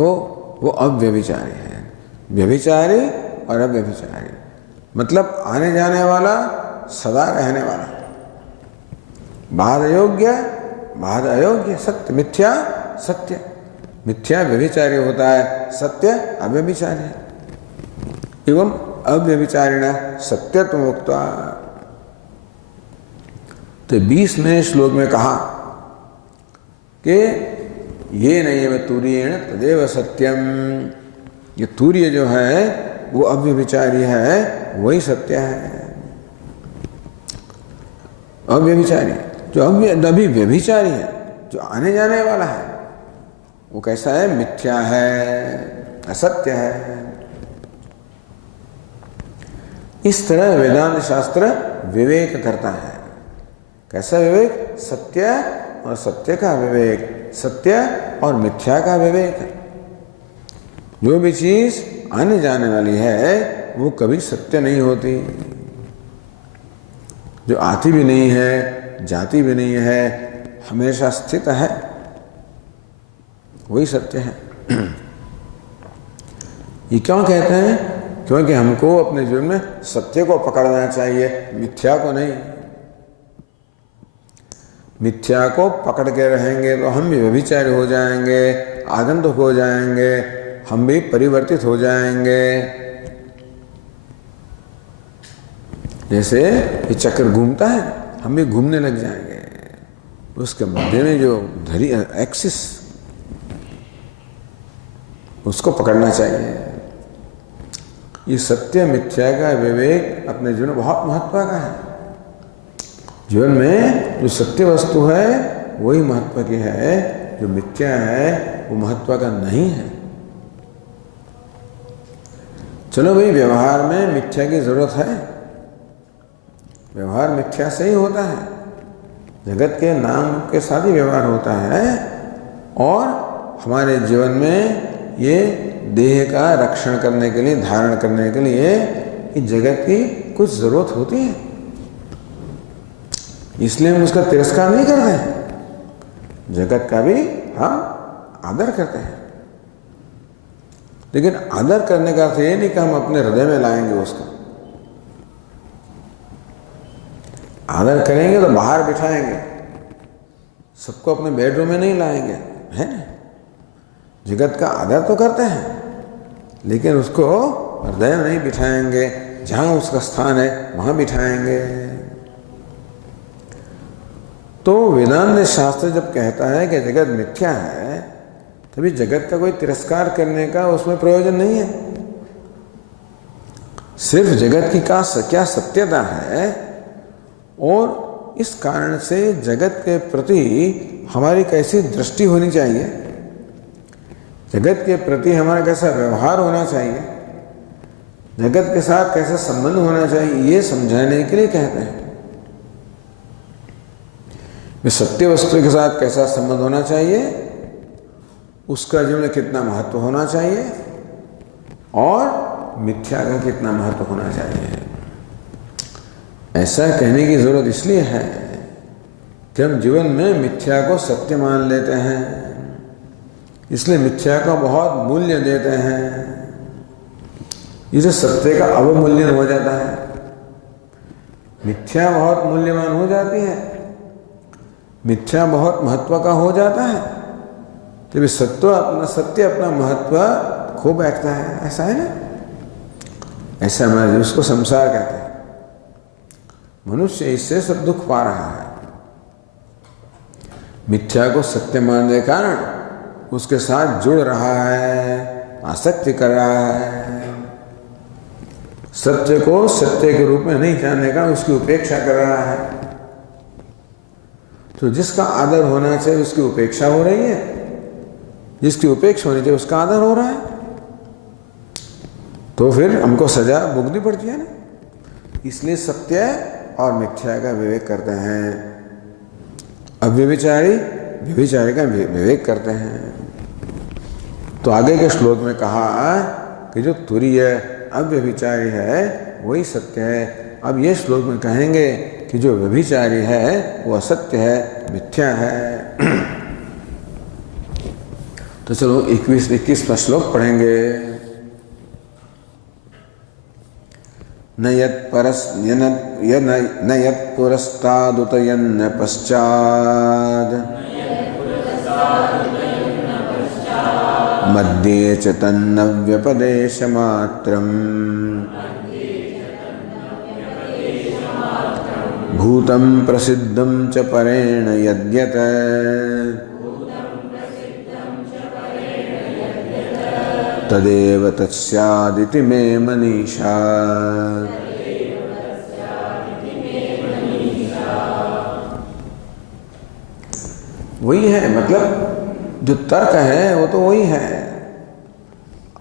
वो अव्यभिचारी है। व्यभिचारी और अव्यभिचारी मतलब आने जाने वाला, सदा रहने वाला, बाद योग्य बाद अयोग्य, सत्य मिथ्या सत्य, मिथ्या व्यभिचारी होता है, सत्य अव्यभिचारी है। एवं अव्यभिचारिण सत्यत्व उक्त्वा। तो 20वें श्लोक में कहा कि ये नैव तुर्येण तदेव सत्यम, ये तुर्य जो है वो अव्यभिचारी है, वही सत्य है। अव्यभिचारी जो अभी व्यभिचारी है, जो आने जाने वाला है, वो कैसा है? मिथ्या है, असत्य है। इस तरह वेदांत शास्त्र विवेक करता है। कैसा विवेक? सत्य और सत्य का विवेक, सत्य और मिथ्या का विवेक। जो भी चीज आने जाने वाली है वो कभी सत्य नहीं होती। जो आती भी नहीं है, जाती भी नहीं है, हमेशा स्थित है, वही सत्य है। ये क्यों कहते हैं? क्योंकि हमको अपने जीवन में सत्य को पकड़ना चाहिए, मिथ्या को नहीं। मिथ्या को पकड़ के रहेंगे तो हम भी व्यभिचारी हो जाएंगे, आगंतुक हो जाएंगे, हम भी परिवर्तित हो जाएंगे। जैसे ये चक्र घूमता है, हम भी घूमने लग जाएंगे। उसके मध्य में जो धरी एक्सिस, उसको पकड़ना चाहिए। ये सत्य मिथ्या का विवेक अपने जीवन में बहुत महत्व का है। जीवन में जो सत्य वस्तु है वही महत्व की है, जो मिथ्या है वो महत्व का नहीं है। चलो भाई, व्यवहार में मिथ्या की जरूरत है, व्यवहार मिथ्या से ही होता है, जगत के नाम के साथ ही व्यवहार होता है। और हमारे जीवन में ये देह का रक्षण करने के लिए, धारण करने के लिए इस जगत की कुछ जरूरत होती है, इसलिए हम उसका तिरस्कार नहीं करते हैं। जगत का भी हम आदर करते हैं, लेकिन आदर करने का अर्थ ये नहीं कि हम अपने हृदय में लाएंगे उसका। आदर करेंगे तो बाहर बिठाएंगे, सबको अपने बेडरूम में नहीं लाएंगे, है ना? जगत का आदर तो करते हैं, लेकिन उसको हृदय में नहीं बिठाएंगे, जहां उसका स्थान है वहां बिठाएंगे। तो वेदांत शास्त्र जब कहता है कि जगत मिथ्या है, तभी जगत का कोई तिरस्कार करने का उसमें प्रयोजन नहीं है। सिर्फ जगत की क्या सत्यता है, और इस कारण से जगत के प्रति हमारी कैसी दृष्टि होनी चाहिए, जगत के प्रति हमारा कैसा व्यवहार होना चाहिए, जगत के साथ कैसा संबंध होना चाहिए, ये समझाने के लिए कहते हैं। सत्य वस्तु के साथ कैसा संबंध होना चाहिए, उसका जीवन में कितना महत्व होना चाहिए, और मिथ्या का कितना महत्व होना चाहिए। ऐसा कहने की जरूरत इसलिए है कि हम जीवन में मिथ्या को सत्य मान लेते हैं, इसलिए मिथ्या का बहुत मूल्य देते हैं। इसे सत्य का अवमूल्यन हो जाता है, मिथ्या बहुत मूल्यवान हो जाती है, मिथ्या बहुत महत्व का हो जाता है, तभी सत्य अपना महत्व खो बैठता है। ऐसा है ना? ऐसा हमारे उसको संसार कहते हैं। मनुष्य इससे सब दुख पा रहा है, मिथ्या को सत्य मानने के कारण उसके साथ जुड़ रहा है, आसक्ति कर रहा है। सत्य को सत्य के रूप में नहीं जानने का उसकी उपेक्षा कर रहा है। तो जिसका आदर होना चाहिए उसकी उपेक्षा हो रही है, जिसकी उपेक्षा होनी चाहिए उसका आदर हो रहा है, तो फिर हमको सजा भुगतनी पड़ती है ना। इसलिए सत्य और मिथ्या का विवेक करते हैं, अव्यभिचारी व्यभिचारी का विवेक करते हैं। तो आगे के श्लोक में कहा कि जो तुरीय अव्यभिचारी है वही सत्य है। अब ये श्लोक में कहेंगे कि जो व्यभिचारी है वो असत्य है, मिथ्या है। तो चलो 21वां श्लोक पढ़ेंगे। न यत् पुरस्तादुत यन्न पश्चात् मध्ये च तन्नव्यपदेशमात्रम् भूतं प्रसिद्धं च परेण यद्यत् तदेव तत्स्यादिति मे मनीषा। वही है, मतलब जो तर्क है वो तो वही है।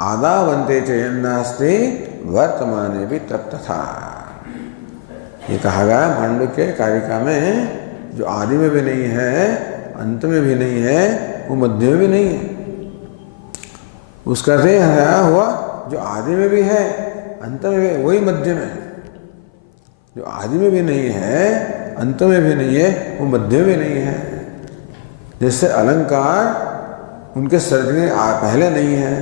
आदावन्ते च यन्नास्ति वर्तमाने भी तत्तथा। ये कहा गया मांडुक्य कारिका में, जो आदि में भी नहीं है, अंत में भी नहीं है, वो मध्य में भी नहीं है। उसका से हुआ जो आदि में भी है, अंत में भी, वही मध्य में है। जो आदि में भी नहीं है, अंत में भी नहीं है, वो मध्य में भी नहीं है। जैसे अलंकार उनके सर्जने पहले नहीं है,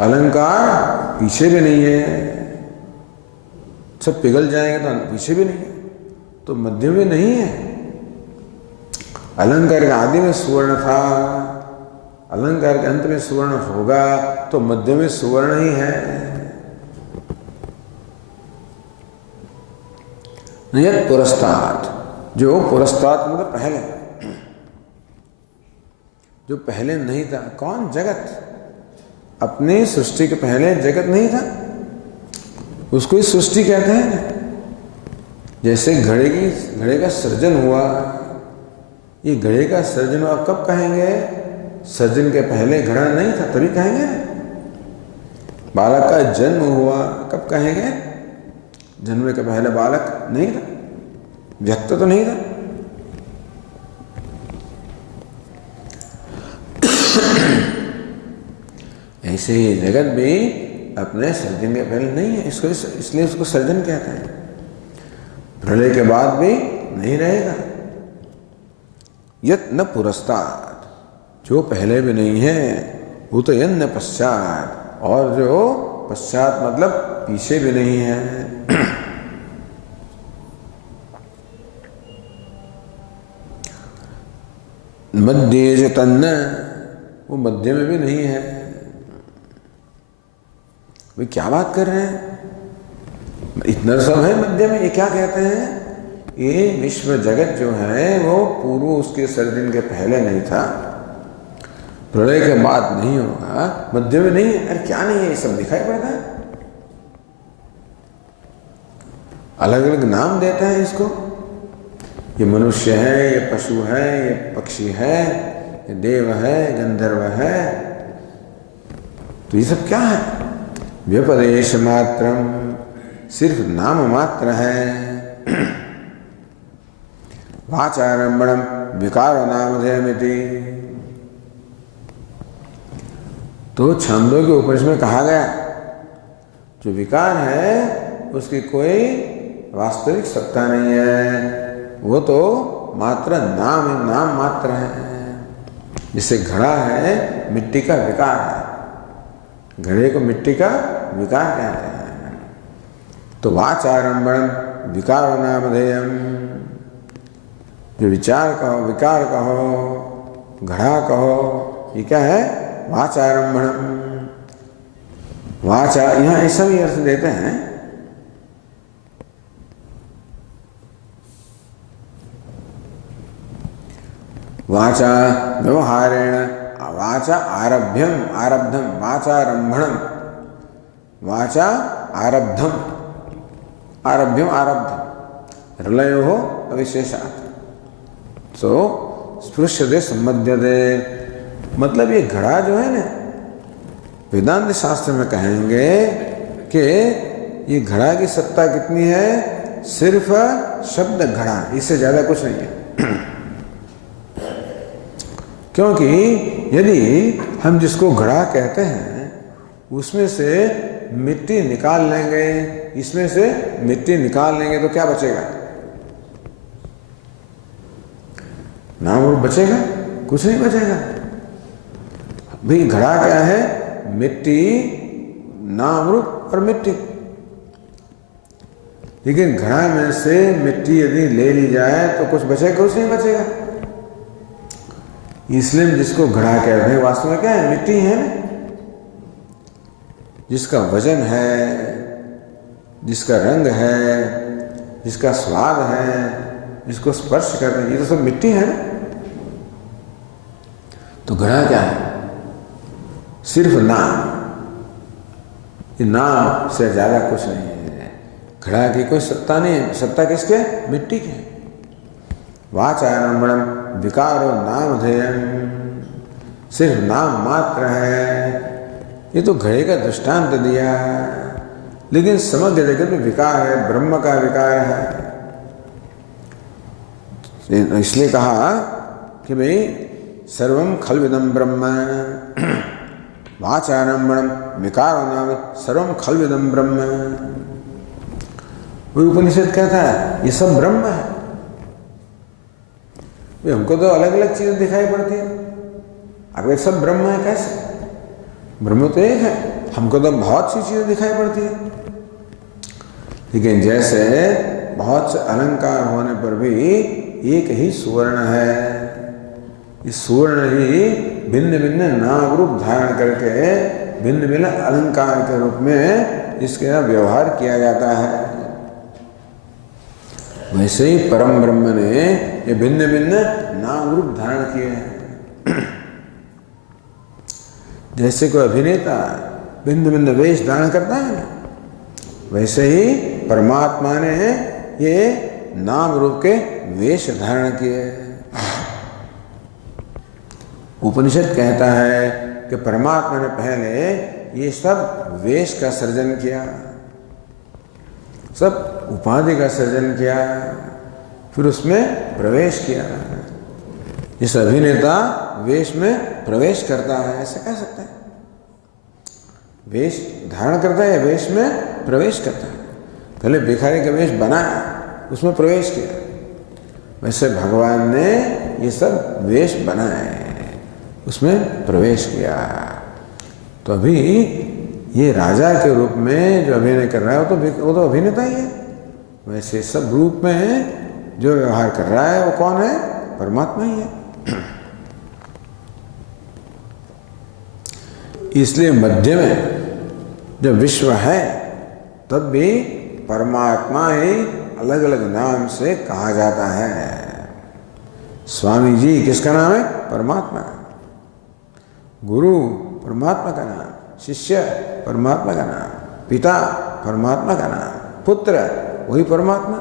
अलंकार पीछे भी नहीं है, सब पिघल जाएंगे तो पीछे भी नहीं है, तो मध्य में नहीं है। अलंकार के आदि में सुवर्ण था, अलंकार के अंत में सुवर्ण होगा, तो मध्य में सुवर्ण ही है। नियत पुरस्तात्, जो पुरस्तात् मतलब पहले, जो पहले नहीं था। कौन? जगत। अपनी सृष्टि के पहले जगत नहीं था, उसको ही सृष्टि कहते हैं। जैसे घड़े का सृजन हुआ, ये घड़े का सृजन आप कब कहेंगे? सृजन के पहले घड़ा नहीं था, तभी कहेंगे। बालक का जन्म हुआ, कब कहेंगे? जन्म के पहले बालक नहीं था, व्यक्त तो नहीं था। ऐसे ही जगत भी अपने सर्जन के पहले नहीं है, इसको इसलिए उसको सर्जन कहते हैं। प्रलय के बाद भी नहीं रहेगा। यत् न पुरस्तात्, जो पहले भी नहीं है, वो तो यन्न पश्चात, और जो पश्चात मतलब पीछे भी नहीं है। मध्य जो तन्न, वो मध्य में भी नहीं है। वे क्या बात कर रहे हैं? इतना सब है मध्य में, ये क्या कहते हैं? ये विश्व जगत जो है वो पूर्व उसके सर्जन के पहले नहीं था, प्रलय के बाद नहीं होगा, मध्य में नहीं है। अरे क्या नहीं है, ये सब दिखाई पड़ता है। अलग अलग नाम देते हैं इसको, ये मनुष्य है, ये पशु है, ये पक्षी है, ये देव है, गंधर्व है। तो ये सब क्या है? व्यपदेश मात्रम, सिर्फ नाम मात्र है। वाचारंभणम विकार नामधेयमिति। तो छंदों के उपनिषद में कहा गया, जो विकार है उसकी कोई वास्तविक सत्ता नहीं है, वो तो मात्र नाम मात्र है। जिससे घड़ा है, मिट्टी का विकार है, घड़े को मिट्टी का विकार कहते हैं। तो वाचारंभणम विकार नामधेयम, जो विचार कहो, विकार कहो, घड़ा कहो, ये क्या है? वाचारंभणम। वाचा यहाँ ऐसा भी अर्थ देते हैं, वाचा व्यवहारेण, वाचा आरभ्यम आरब्धम, वाचारंभणम, वाचा आरब्धम आरभ्यम आरब्धम, हृलयो हो अविशेषात्। तो स्पृश्यते सम्बध्यते, मतलब ये घड़ा जो है ना, वेदांत शास्त्र में कहेंगे कि ये घड़ा की सत्ता कितनी है? सिर्फ शब्द घड़ा, इससे ज्यादा कुछ नहीं है। क्योंकि यदि हम जिसको घड़ा कहते हैं उसमें से मिट्टी निकाल लेंगे, इसमें से मिट्टी निकाल लेंगे, तो क्या बचेगा? नाम रूप बचेगा? कुछ नहीं बचेगा। भाई घड़ा क्या है? मिट्टी, नाम रूप और मिट्टी। लेकिन घड़ा में से मिट्टी यदि ले ली जाए तो कुछ बचेगा? कुछ नहीं बचेगा। इसलिए जिसको घड़ा कहते हैं वास्तव में क्या है, मिट्टी है ना। जिसका वजन है, जिसका रंग है, जिसका स्वाद है, जिसको स्पर्श करते हैं, ये तो सब मिट्टी है ना। तो घड़ा क्या है, सिर्फ नाम, ये नाम से ज्यादा कुछ नहीं है। घड़ा की कोई सत्ता नहीं है। सत्ता किसके, मिट्टी के। वाचारंभणम विकारो नामधेयम, सिर्फ नाम मात्र है। ये तो घड़े का दृष्टांत दिया, लेकिन समग्र जगत में विकार है, ब्रह्म का विकार है। इसलिए कहा कि भाई सर्वम खल्विदम ब्रह्म, वाचारंभणम विकारो नाम सर्वम खल्विदम ब्रह्म। वो उपनिषद कहता है ये सब ब्रह्म है। हमको तो अलग अलग चीजें दिखाई पड़ती है, अगर सब ब्रह्म है कैसे? ब्रह्म तो एक है, हमको तो बहुत सी चीजें दिखाई पड़ती है। लेकिन जैसे बहुत से अलंकार होने पर भी एक ही सुवर्ण है, इस सुवर्ण ही भिन्न भिन्न नाम रूप धारण करके भिन्न भिन्न अलंकार के रूप में इसके यहाँ व्यवहार किया जाता है। वैसे ही परम ब्रह्म ने ये भिन्न भिन्न नाम रूप धारण किए हैं। जैसे कोई अभिनेता भिन्न भिन्न वेश धारण करता है ना, वैसे ही परमात्मा ने ये नाम रूप के वेश धारण किए। उपनिषद कहता है कि परमात्मा ने पहले ये सब वेश का सृजन किया, सब उपाधि का सृजन किया, फिर उसमें प्रवेश किया। जिस अभिनेता वेश में प्रवेश करता है, ऐसे कह सकते हैं, वेश धारण करता है, वेश में प्रवेश करता है। पहले भिखारी का वेश बनाया, उसमें प्रवेश किया। वैसे भगवान ने ये सब वेश बनाए, उसमें प्रवेश किया। तो अभी ये राजा के रूप में जो अभिनय कर रहा है वो तो अभिनेता ही है। वैसे सब रूप में जो व्यवहार कर रहा है वो कौन है? परमात्मा ही है। इसलिए मध्य में जब विश्व है तब भी परमात्मा ही अलग अलग नाम से कहा जाता है। स्वामी जी किसका नाम है? परमात्मा। गुरु परमात्मा का नाम, शिष्य परमात्मा का नाम, पिता परमात्मा का नाम, पुत्र वही परमात्मा।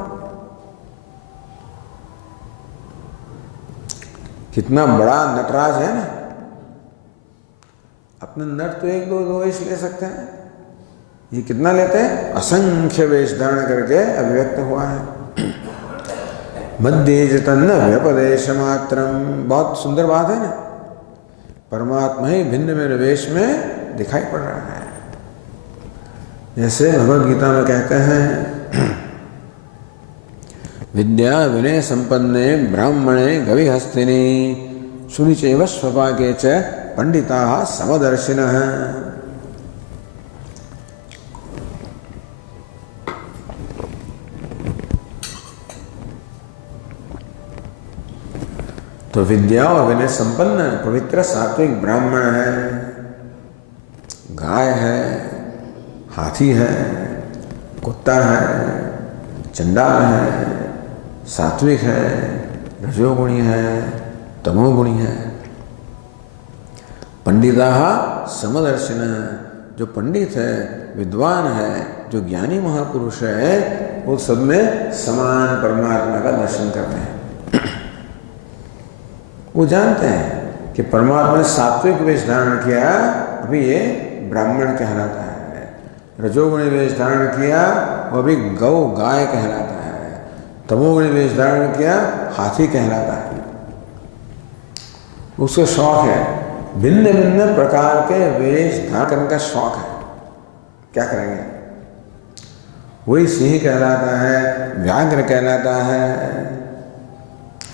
कितना बड़ा नटराज है ना। अपने नट तो एक दो वेश ले सकते हैं, ये कितना लेते हैं? असंख्य वेश धारण करके अभिव्यक्त हुआ है। मध्य तन्न व्यपदेश मात्रम, बहुत सुंदर बात है ना। परमात्मा ही भिन्न भिन्न वेश में दिखाई पड़ रहा है। जैसे भगवद गीता में कहते हैं, विद्या विनय संपन्ने ब्राह्मणे गविहस्तिनी सुनिचैव स्वपाके च पंडिताः समदर्शिनः। तो विद्या और विनय संपन्न पवित्र सात्विक ब्राह्मण है, गाय है, हाथी है, कुत्ता है, चंडाल है, सात्विक है, रजोगुणी है, तमोगुणी है। पंडिताः समदर्शिन, जो पंडित है, विद्वान है, जो ज्ञानी महापुरुष है, वो सब में समान परमात्मा का दर्शन करते हैं। वो जानते हैं कि परमात्मा ने सात्विक वेश धारण किया, अभी ये ब्राह्मण कहलाता है। रजोगुणी वेश धारण किया, वो अभी गौ गाय कहलाता है। तमोगुणी वेश धारण किया, हाथी कहलाता है। उसका शौक है, भिन्न भिन्न प्रकार के वेश धारण करने का शौक है। क्या करेंगे? वही सिंह कहलाता है, व्याघ्र कहलाता है,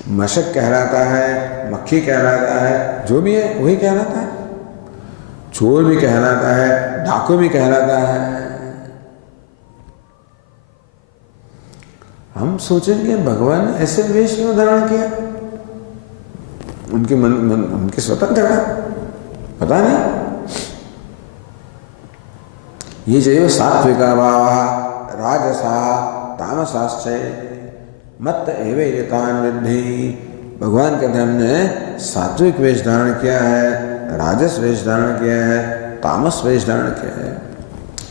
मशक कहलाता है, मक्खी कहलाता है, जो भी है वही कहलाता है। चोर भी कहलाता है, डाकू भी कहलाता है। हम सोचेंगे भगवान ने ऐसे वेश क्यों धारण किया? उनके उनकी स्वतंत्रता पता नहीं। ये जैव सात्विका भावः राजसः तामसाश्च मत्त एवेतान् विद्धि। भगवान के धर्म ने सात्विक वेश धारण किया है, राजस वेश धारण किया है, तामस वेश धारण किया है।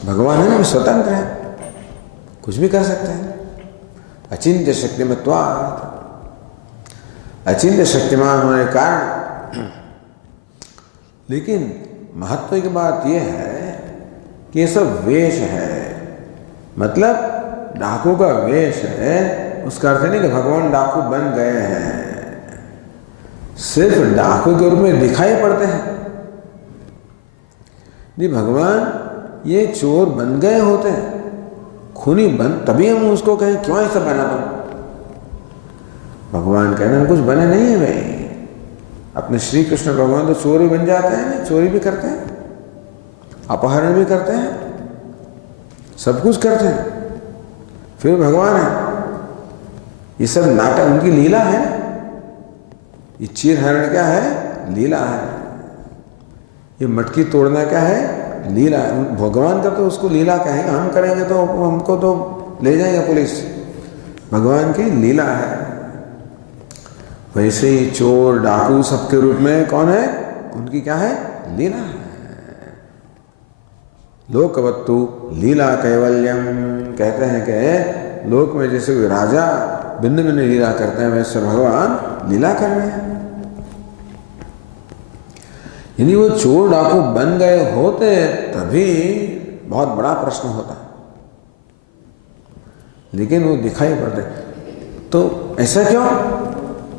भगवान है ना, स्वतंत्र है, कुछ भी कर सकते हैं। अचिंत्य शक्तिमत्वात्, अचिंत्य शक्तिमान होने के कारण। लेकिन महत्व की बात यह है कि ये सब वेश है, मतलब डाकू का वेश है। उसका अर्थ नहीं कि भगवान डाकू बन गए हैं, सिर्फ डाकू के रूप में दिखाई पड़ते हैं। नहीं, भगवान ये चोर बन गए होते हैं, खूनी बन, तभी हम उसको कहें क्यों ऐसा बना तुम। भगवान कहना हम कुछ बने नहीं है भाई। अपने श्री कृष्ण भगवान तो चोर भी बन जाते हैं ना, चोरी भी करते हैं, अपहरण भी करते हैं, सब कुछ करते हैं, फिर भगवान है। ये सब नाटक, उनकी लीला है। ये चीर हरण क्या है? लीला है। ये मटकी तोड़ना क्या है? लीला है। भगवान का तो उसको लीला कहेंगे, हम करेंगे तो हमको तो ले जाएगा पुलिस। भगवान की लीला है। वैसे ही चोर डाकू सबके रूप में कौन है? उनकी क्या है? लीला है। लोकवत्तु लीला कैवल्यम, कहते हैं कि लोक में जैसे कोई राजा भिन्न भिन्न लीला करते हैं, वैसे भगवान लीला कर रहे हैं। यानी वो चोर डाकू बन गए होते तभी बहुत बड़ा प्रश्न होता, लेकिन वो दिखाई पड़ते। तो ऐसा क्यों?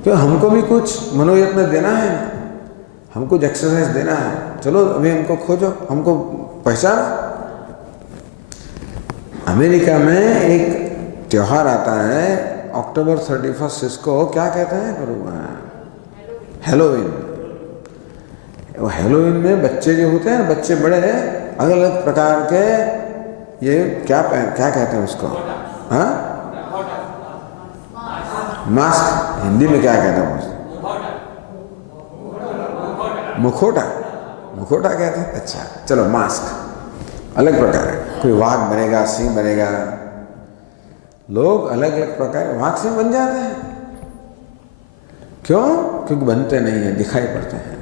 क्यों हमको भी कुछ मनोयत्न देना है, हमको कुछ एक्सरसाइज देना है। चलो अभी हमको खोजो, हमको पहचानो। अमेरिका में एक त्योहार आता है अक्टूबर 31, इसको क्या कहते हैं? हैलोवीन। वो हैलोवीन में बच्चे जो होते हैं, बच्चे बड़े अलग अलग प्रकार के, ये क्या कहते हैं उसको? हाँ, मास्क। हिंदी में क्या कहते हैं? मुखोटा। मुखोटा कहते हैं। अच्छा, चलो मास्क अलग प्रकार है। कोई वाघ बनेगा, सिंह बनेगा, लोग अलग अलग प्रकार वाघ सिंह बन जाते हैं। क्यों? क्योंकि बनते नहीं है, दिखाई पड़ते हैं।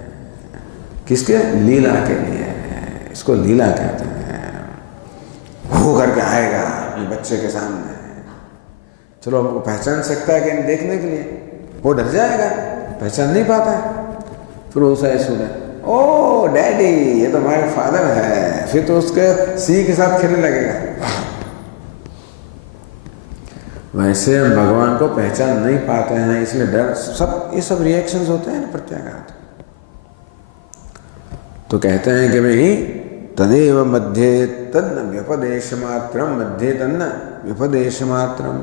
किसके? लीला के लिए। इसको लीला कहते हैं। वो करके आएगा अपने बच्चे के सामने, चलो हमको पहचान सकता है कि नहीं देखने के लिए, वो डर जाएगा, पहचान नहीं पाता है। फिर वो ऐसा सुने, ओ डैडी ये तो हमारे फादर है, फिर तो उसके सिंह के साथ खेलने लगेगा। वैसे हम भगवान को पहचान नहीं पाते हैं, इसलिए डर, सब ये सब रिएक्शंस होते हैं ना प्रत्याघात। तो कहते हैं कि भाई तदेव मध्ये तन्न व्यपदेश मात्रम, मध्ये तन्न व्यपदेश मात्रम।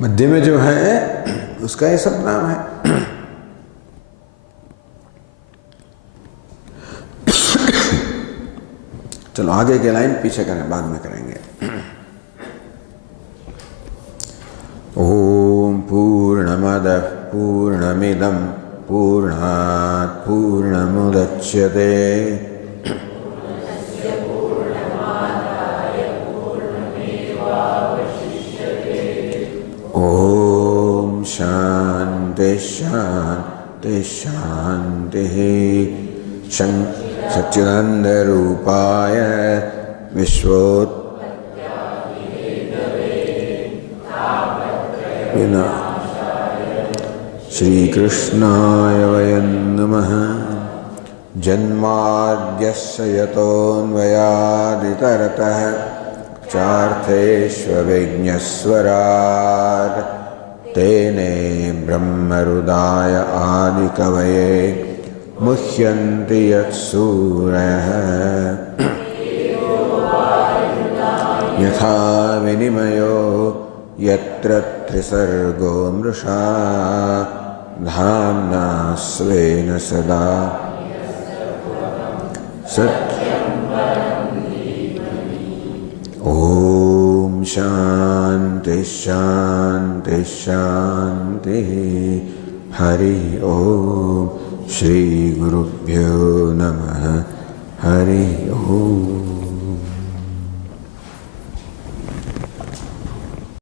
मध्य में जो है उसका ये सब नाम है। चलो आगे के लाइन पीछे करें, बाद में करेंगे। ओम पूर्णमदः पूर्णमिदं पूर्णात् पूर्णमुदच्यते ओम शांति शांति शांति। सच्चिदानंद रूपाय विश्वोत्पत्त्यादिहेतवे श्री कृष्णाय वयं नमः। जन्माद्यस्य यतोऽन्वयादितरतः चार्थेष्वभिज्ञस्वराट् तेने ब्रह्महृदाय आदिकवये मुह्यन्ति यत्सूरयः। यथा विनिमयो यत्र त्रिसर्गो मृषा धाम्ना स्वेन सदा ओम शांति शांति शांति। हरि ओम श्री गुरुभ्यो नमः।